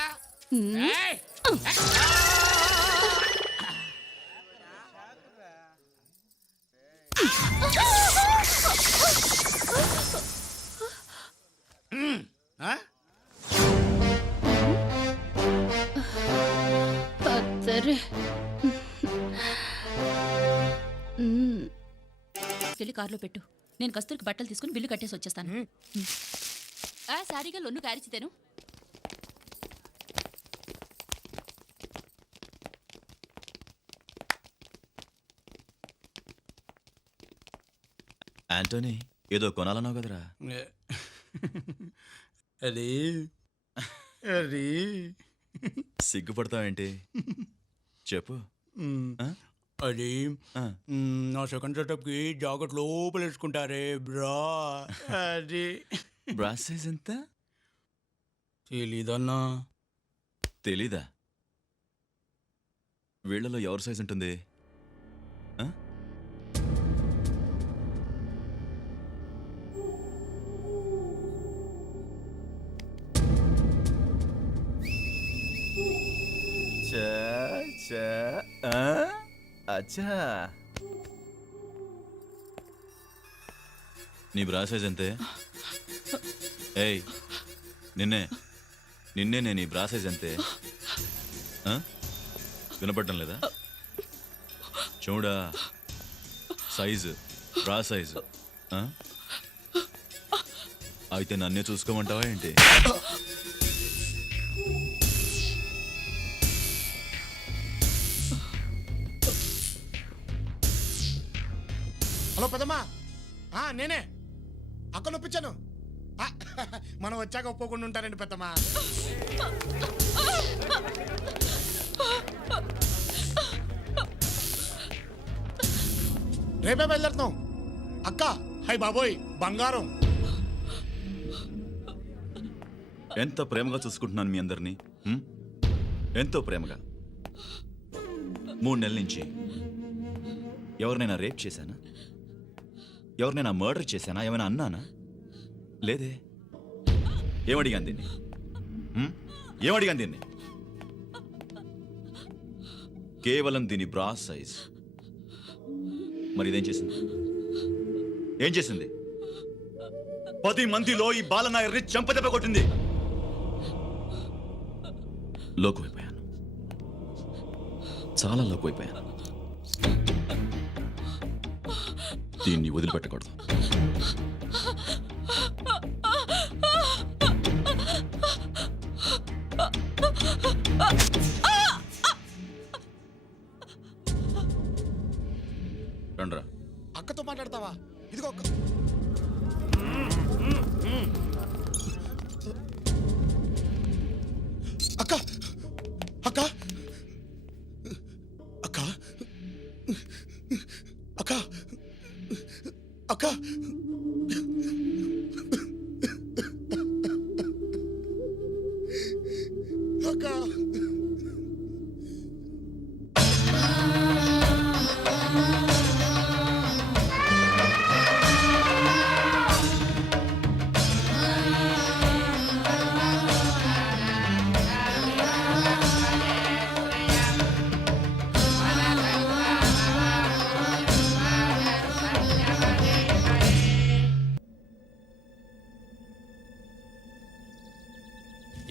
వెళ్ళి కార్లో పెట్టు. నేను కస్తూరికి బట్టలు తీసుకుని బిల్లు కట్టేసి వచ్చేస్తాను. సారీగా లొన్ను కారిచితేను. ఆంటోనీ, ఏదో కొనాలన్నావు కదరా? అది అది సిగ్గుపడతావేంటి? చెప్పు. అది నా సెకండ్ సెటప్కి జాకెట్ లోపల వేసుకుంటారే బ్రా. అది బ్రా సైజ్ ఎంత? తెలీదన్నా. తెలీదా? వీళ్ళలో ఎవరి సైజ్ ఉంటుంది? అచ్చా, నీ బ్రా సైజ్ అంతే. ఏయ్, నిన్నే నీ బ్రా సైజ్ అంతే. వినపడటం లేదా? చూడా, సైజు, బ్రా సైజు. అయితే నన్నే చూసుకోమంటావా ఏంటి? హలో పెద్దమ్మా, నేనే అక్క నొప్పించాను. మనం వచ్చాక ఒప్పుకోకుండా ఉంటారండి పెద్దమ్మా. రేపే బయలుదేరుతాం. అక్క, హై బాబోయ్ బంగారం. ఎంత ప్రేమగా చూసుకుంటున్నాను మీ అందరినీ. ఎంతో ప్రేమగా. 3 నెలల నుంచి ఎవరినైనా రేప్ చేశానా? ఎవరినైనా మర్డర్ చేశానా? ఏమైనా అన్నానా? లేదే. ఏమడిగాను దీన్ని? ఏమడిగాను దీన్ని? కేవలం దీని బ్రా సైజ్. మరి ఇదేం చేసింది? ఏం చేసింది? 10 మందిలో ఈ బాలనాయర్ని చెంపదెబ్బ కొట్టింది. లోకువైపోయాను, చాలా లోకువైపోయాను. దీన్ని వదిలిపెట్టకూడదు. రండ్రా. అక్కతో మాట్లాడతావా? ఇదిగో అక్క. అక్క అక్క అక్క అక్క అక్క అక్క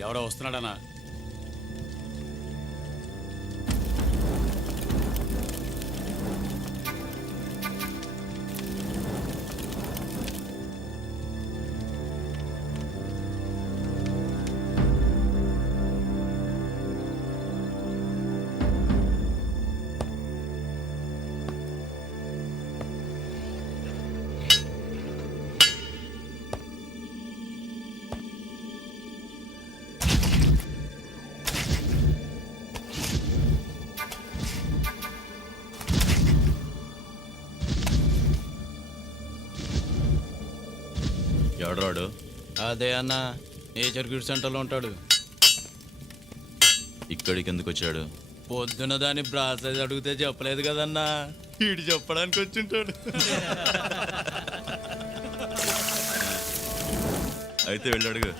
ఎవడో వస్తున్నాడనా? ఎవడరాడు? అదే అన్న, నేచర్ కిడ్ సెంటర్లో ఉంటాడు. ఇక్కడికి ఎందుకు వచ్చాడు? పొద్దున దాన్ని బ్రాసైజ్ అడిగితే చెప్పలేదు కదన్నా, వీడు చెప్పడానికి వచ్చింటాడు. అయితే వెళ్ళి అడుగు.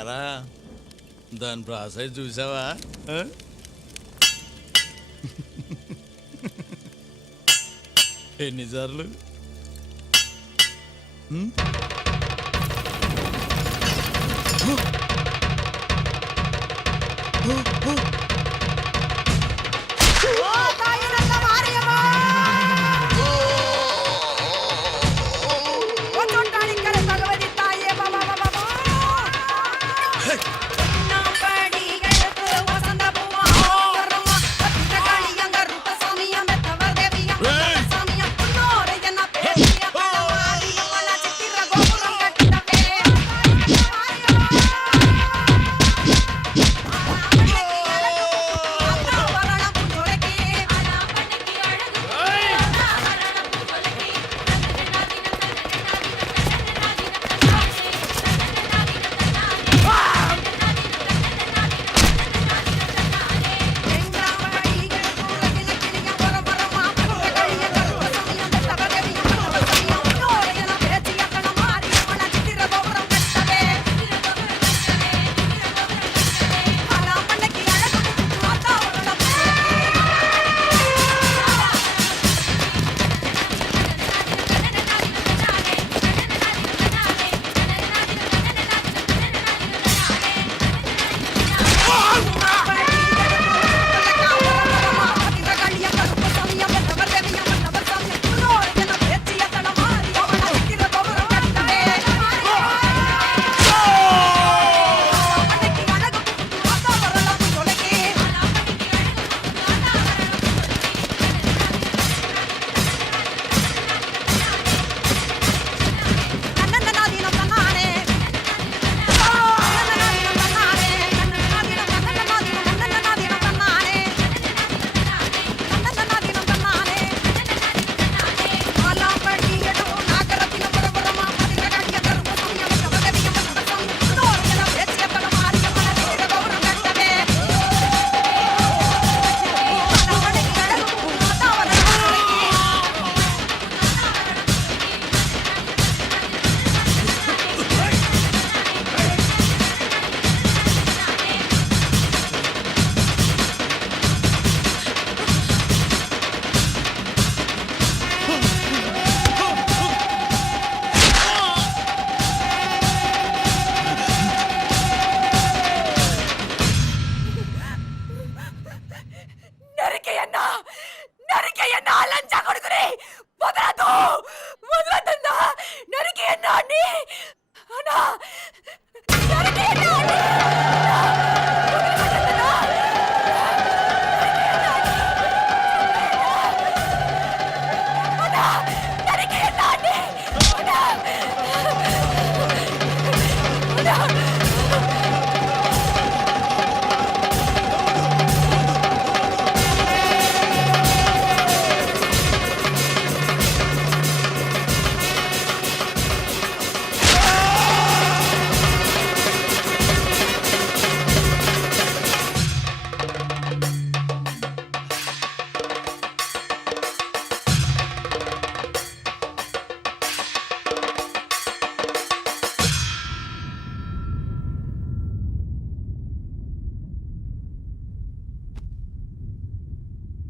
ఎరా దాని బ్రాసైజ్ చూసావా? ఎన్నిసార్లు?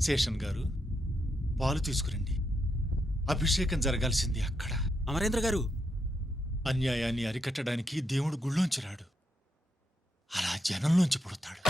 శేషన్ గారు పాలు తీసుకురండి. అభిషేకం జరగాల్సింది అక్కడ. అమరేంద్ర గారు, అన్యాయాన్ని అరికట్టడానికి దేవుడు గుళ్ళోంచి రాడు, అలా జనంలోంచి పుడతాడు.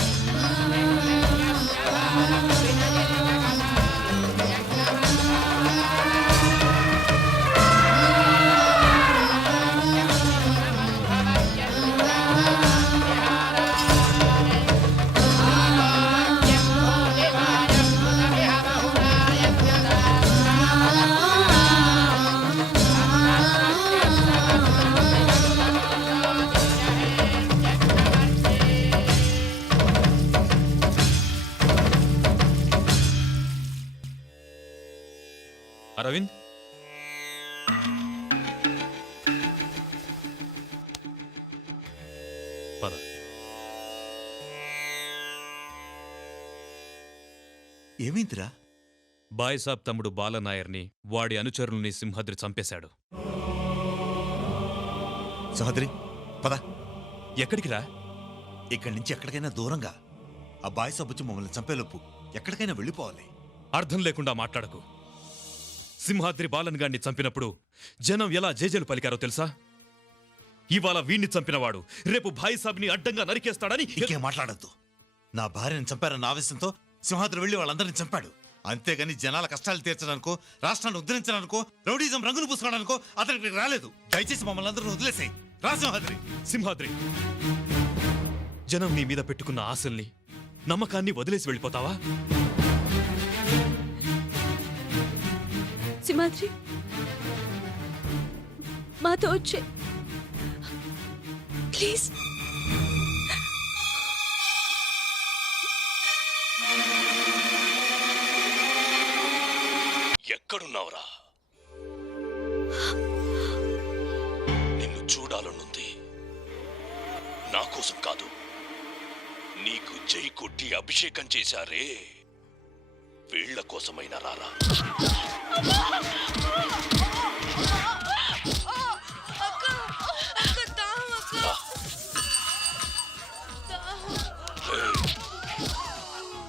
అరవింద్, పద. ఏమైందిరా? బాయ్సాబ్ తమ్ముడు బాలనాయర్ని, వాడి అనుచరుల్ని సింహాద్రి చంపేశాడు. సింహాద్రి పద. ఎక్కడికి రా? ఇక్కడి నుంచి ఎక్కడికైనా దూరంగా. ఆ బాయ్సాబ్ వచ్చి మమ్మల్ని చంపేలోపు ఎక్కడికైనా వెళ్ళిపోవాలి. అర్థం లేకుండా మాట్లాడకు. సింహాద్రి బాలన్ గాడిని చంపినప్పుడు జనం ఎలా జేజేలు పలికారో తెలుసా? ఇవాళ వీణ్ణి చంపినవాడు రేపు బాయ్సాబ్ని అడ్డంగా నరికేస్తాడని. ఇంకేం మాట్లాడద్దు. నా భార్యను చంపారన్న ఆవేశంతో సింహాద్రి వెళ్ళి వాళ్ళందరినీ చంపాడు. అంతేగాని జనాల కష్టాలు తీర్చడానికో, రాష్ట్రాన్ని ఉద్ధరించడానికో, రౌడీజం రంగులు పూసుకోవడానికో అతనికి రాలేదు. దయచేసి మమ్మల్ని అందరూ వదిలేసాయి. రా సింహాద్రి. సింహాద్రి, జనం నీ మీద పెట్టుకున్న ఆశల్ని, నమ్మకాన్ని వదిలేసి వెళ్ళిపోతావా? సింహాద్రి, మాతో వచ్చే ప్లీజ్. ఎక్కడున్నావురా? నిన్ను చూడాలనుంది. నా కోసం కాదు, నీకు జై కొట్టి అభిషేకం చేశారే, వీళ్ల కోసమైనా రారా.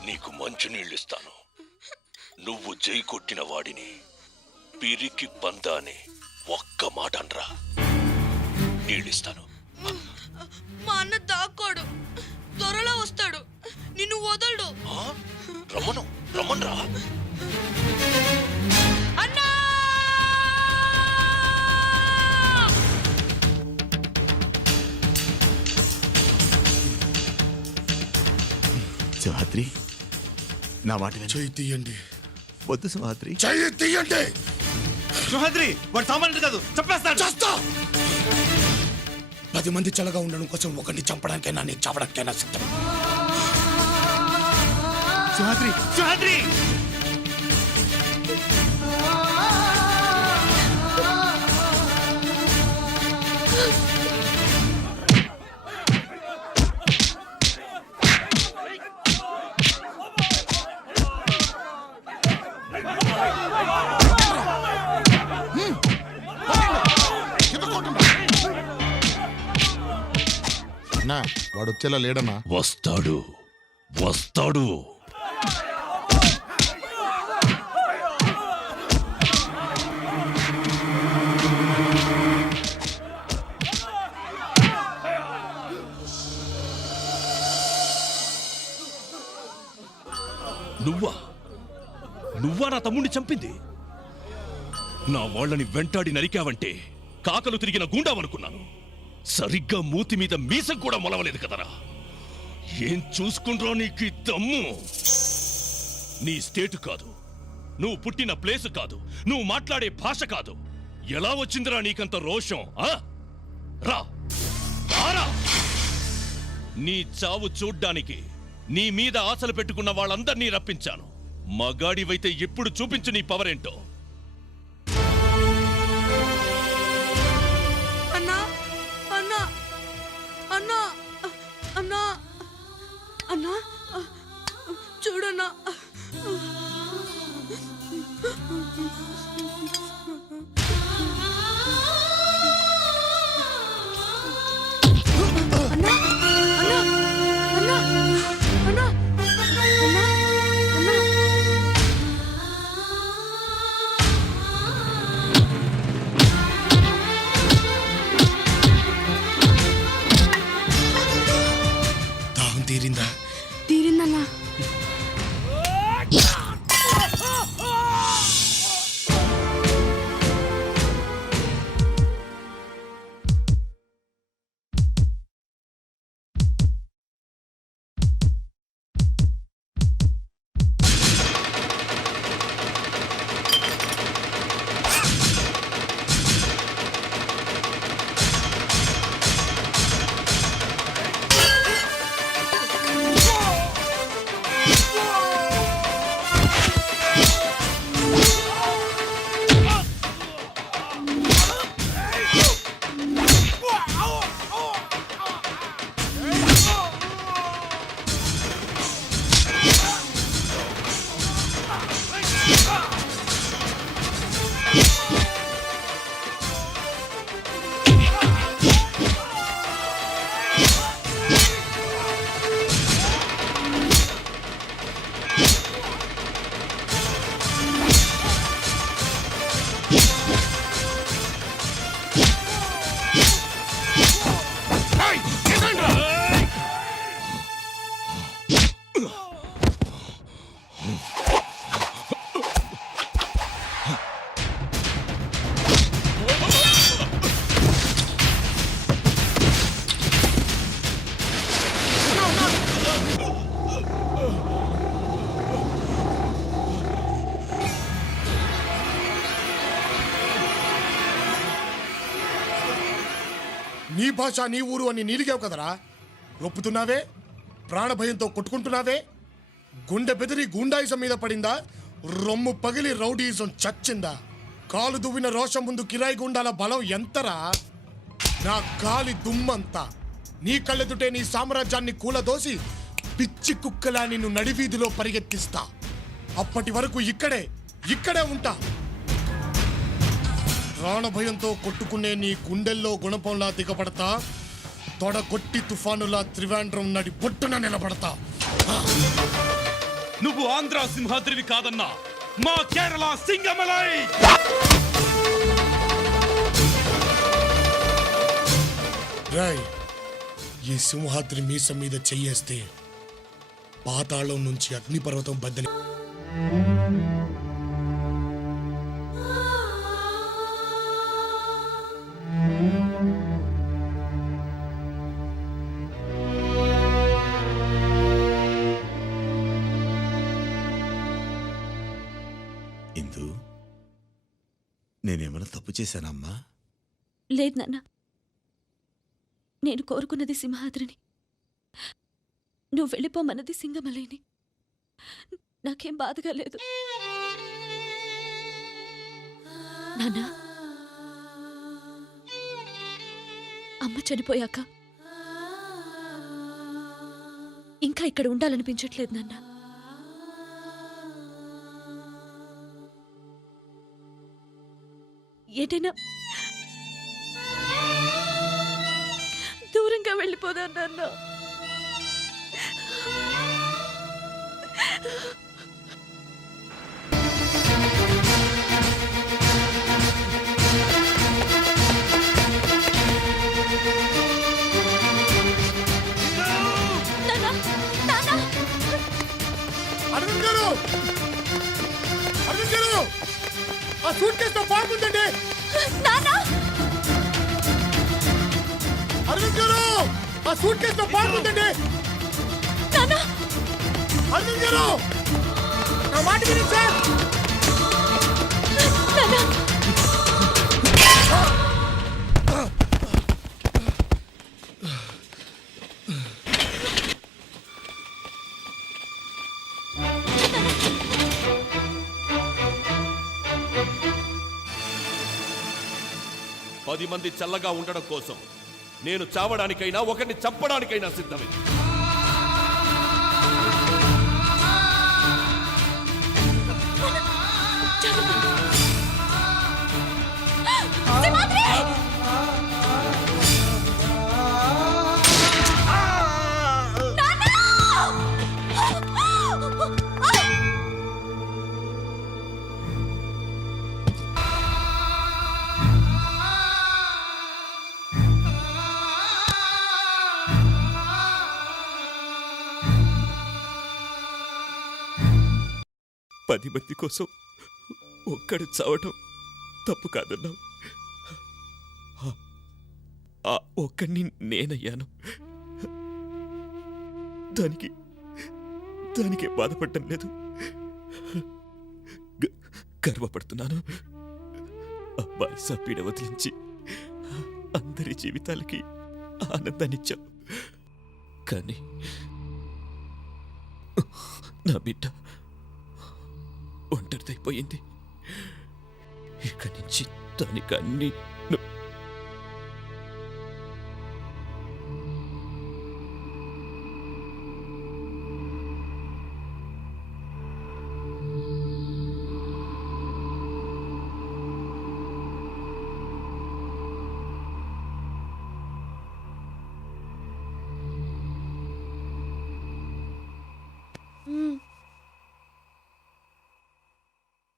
నీకు మంచినీళ్ళిస్తాను. నువ్వు జై కొట్టిన వాడిని పిరికి పందాని ఒక్క మాట అనరా, నీళ్ళిస్తాను. మా అన్న దాక్కోడు, త్వరలో వస్తాడు, నిన్ను వదలడు. రమ్మను, రమ్మన్రా. అన్నా! సింహాద్రి, నా మాట చెయ్యి తీయండి. వద్దు సింహాద్రి. చెయ్యి తీయండి. సింహాద్రి వాడు సామాన్యుడు కాదు, చంపేస్తాడు. చేస్తా. 10 మంది చల్లగా ఉండడం కోసం ఒకరిని చంపడానికైనా నేను చావడానికైనా సిద్ధం. సింహాద్రి, సింహాద్రి. వాడు వచ్చేలా లేడన్నా. వస్తాడు, వస్తాడు. నువ్వా? నువ్వా నా తమ్ముడిని చంపింది? నా వాళ్ళని వెంటాడి నరికావంటే కాకలు తిరిగిన గుండావనుకున్నాను. సరిగ్గా మూతి మీద మీసం కూడా మొలవలేదు కదరా. ఏం చూసుకుండ్రో నీకు దమ్ము? నీ స్టేటు కాదు, నువ్వు పుట్టిన ప్లేసు కాదు, నువ్వు మాట్లాడే భాష కాదు. ఎలా వచ్చిందిరా నీకంత రోషం? రా రారా. నీ చావు చూడ్డానికి నీ మీద ఆశలు పెట్టుకున్న వాళ్ళందర్నీ రప్పించాను. మగాడివైతే ఎప్పుడు చూపించు నీ పవరేంటో. అన్నా అన్నా అన్నా అన్నా అన్నా చూడన్నా. దాహం తీరిందా? తీరిందన్నా. నీ భాష నీ ఊరు అని నీలిగావు కదరా. రొప్పుతున్నావే, ప్రాణభయంతో కొట్టుకుంటున్నావే. గుండె బెదిరి గుండాయిసం మీద పడిందా? రొమ్ము పగిలి రౌడీయిజం చచ్చిందా? కాలు దువ్విన రోషం ముందు కిరాయి గుండాల బలం ఎంతరా? నా గాలి దుమ్మంతా. నీ కళ్ళెదుటే నీ సామ్రాజ్యాన్ని కూలదోసి పిచ్చి కుక్కలా నిన్ను నడివీధిలో పరిగెత్తిస్తా. అప్పటి వరకు ఇక్కడే ఉంటా. ప్రాణభయంతో కొట్టుకునే నీ గుండెల్లో గుణపంలా దిగబడతా. తొడగొట్టి తుఫానులా త్రివేంద్రం నడి బొట్టున నిలబడతా. నువ్వు ఆంధ్ర సింహాద్రివి కాదన్నా, మా కేరళ సింగమలై. రాయ్, ఈ సింహాద్రి మీసం మీద చెయ్యేస్తే పాతాళం నుంచి అగ్నిపర్వతం బద్దలి. ఇందు, నేనేమైనా తప్పు చేశానమ్మా? లేదు నాన్న, నేను కోరుకున్నది సింహాద్రిని, నువ్వు వెళ్ళిపోమన్నది సింగమలైని. నాకేం బాధగా లేదు నాన్న. అమ్మ చనిపోయాక ఇంకా ఇక్కడ ఉండాలనిపించట్లేదు నాన్న. ఏదైనా దూరంగా వెళ్ళిపోదా నాన్న. అరవింద్ గారు, అరవింద్ గారు, ఆ సూట్ కేసులో బాగుందండి. అరవింద్ గారు, ఆ సూట్ కేసులో బాగుందండి. అరవింద్ గారు, నా మాట వినండి సార్. 10 మంది చల్లగా ఉండడం కోసం నేను చావడానికైనా ఒకరిని చంపడానికైనా సిద్ధమే. పది మంది కోసం ఒక్కడు చావటం తప్పు కాదన్నావు. ఆ ఒక్కడిని నేనయ్యాను. దానికి బాధపడటం లేదు, గర్వపడుతున్నాను. అబ్బాయి సపీడ వదిలించి అందరి జీవితాలకి ఆనందాన్నిచ్చావు. కానీ నా బిడ్డ ఒంటరిదైపోయింది. ఇక నుంచి దానికి అన్ని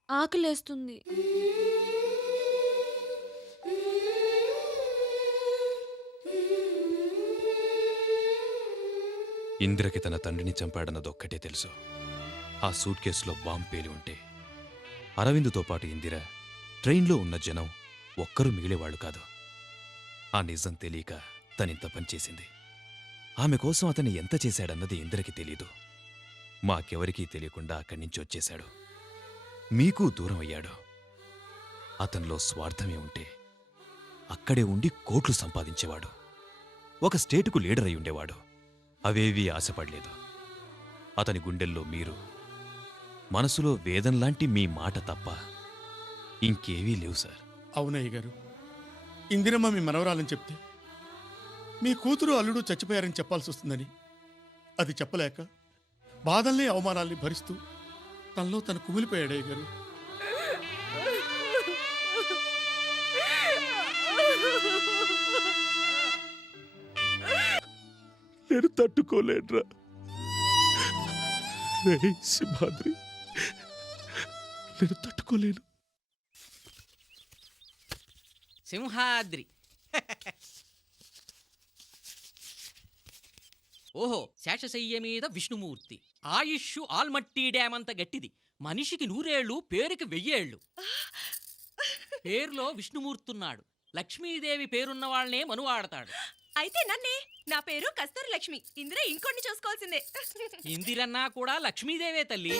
ఆకలేస్తుంది. ఇందిరకి తన తండ్రిని చంపాడన్నదొక్కటే తెలుసు. ఆ సూట్ కేసులో బాంబు పేలి ఉంటే అరవిందుతో పాటు ఇందిర, ట్రైన్లో ఉన్న జనం ఒక్కరూ మిగిలేవాళ్లు కాదు. ఆ నిజం తెలియక తనింత పనిచేసింది. ఆమె కోసం అతను ఎంత చేశాడన్నది ఇందిరకి తెలీదు. మాకెవరికీ తెలియకుండా అక్కడి నుంచి వచ్చేశాడు. మీకు దూరం అయ్యాడు. అతనిలో స్వార్థమే ఉంటే అక్కడే ఉండి కోట్లు సంపాదించేవాడు. ఒక స్టేటుకు లీడర్ అయి ఉండేవాడు. అవేవీ ఆశపడలేదు. అతని గుండెల్లో మీరు, మనసులో వేదంలాంటి మీ మాట తప్ప ఇంకేవీ లేవు సార్. అవునయ్య గారు, ఇందిరమ్మ మీ మనవరాలని చెప్తే మీ కూతురు అల్లుడు చచ్చిపోయారని చెప్పాల్సి వస్తుందని అది చెప్పలేక బాధల్ని అవమానాల్ని భరిస్తూ తనలో తను కుమిలిపోయాడయ్య గారు. నేను తట్టుకోలేనురా. సింహాద్రి, నేను తట్టుకోలేను. సింహాద్రి ఓహో, శేషశయ్య మీద విష్ణుమూర్తి. ఆయుష్షు ఆల్మట్టి డ్యామ్ అంత గట్టిది. మనిషికి 100 ఏళ్ళు, పేరుకి 1000 ఏళ్ళు. పేరులో విష్ణుమూర్తున్నాడు. లక్ష్మీదేవి పేరున్న వాళ్ళనే మనువాడతాడు. అయితే నన్నే, నా పేరు కస్తూరి లక్ష్మి. ఇందిర ఇంకొన్ని చూసుకోవాల్సిందే. ఇందిరన్నా కూడా లక్ష్మీదేవే తల్లి.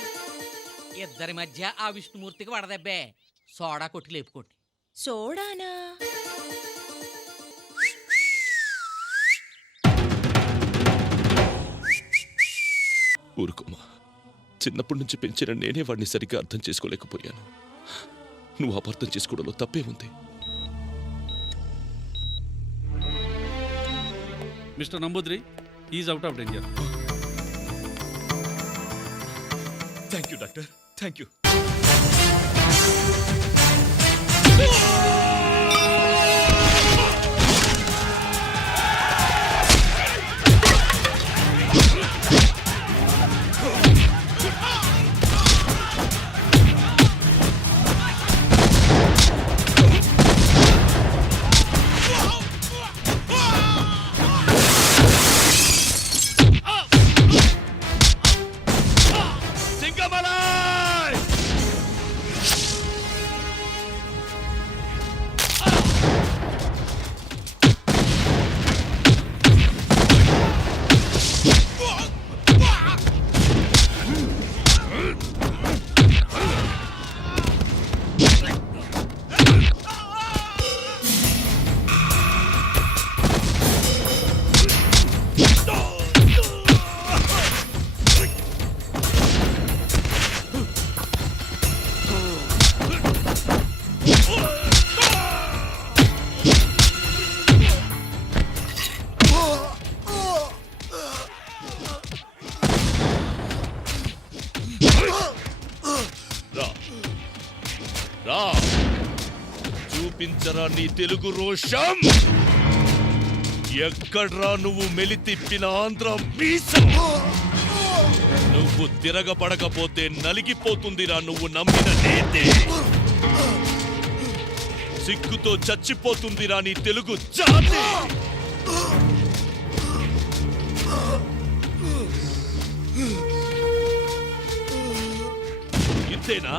ఇద్దరి మధ్య ఆ విష్ణుమూర్తికి వడదెబ్బే. సోడా కొట్టి లేపుకోండి. సోడానా? ఊరుకోమా. చిన్నప్పటి నుంచి పెంచిన నేనే వాడిని సరిగ్గా అర్థం చేసుకోలేకపోయాను. నువ్వు అపార్థం చేసుకోవడంలో తప్పే ఉంది. Mister Namboodiri is out of danger. Thank you doctor, thank you. రా రా చూపించరా నీ తెలుగు రోషం. ఎక్కడ్రా నువ్వు మెలి తిప్పిన ఆంధ్ర మీసం. నువ్వు తిరగబడకపోతే నలిగిపోతుందిరా నువ్వు నమ్మిన నేతే. సిగ్గుతో చచ్చిపోతుందిరా నీ తెలుగు జాతి. ఇంతేనా?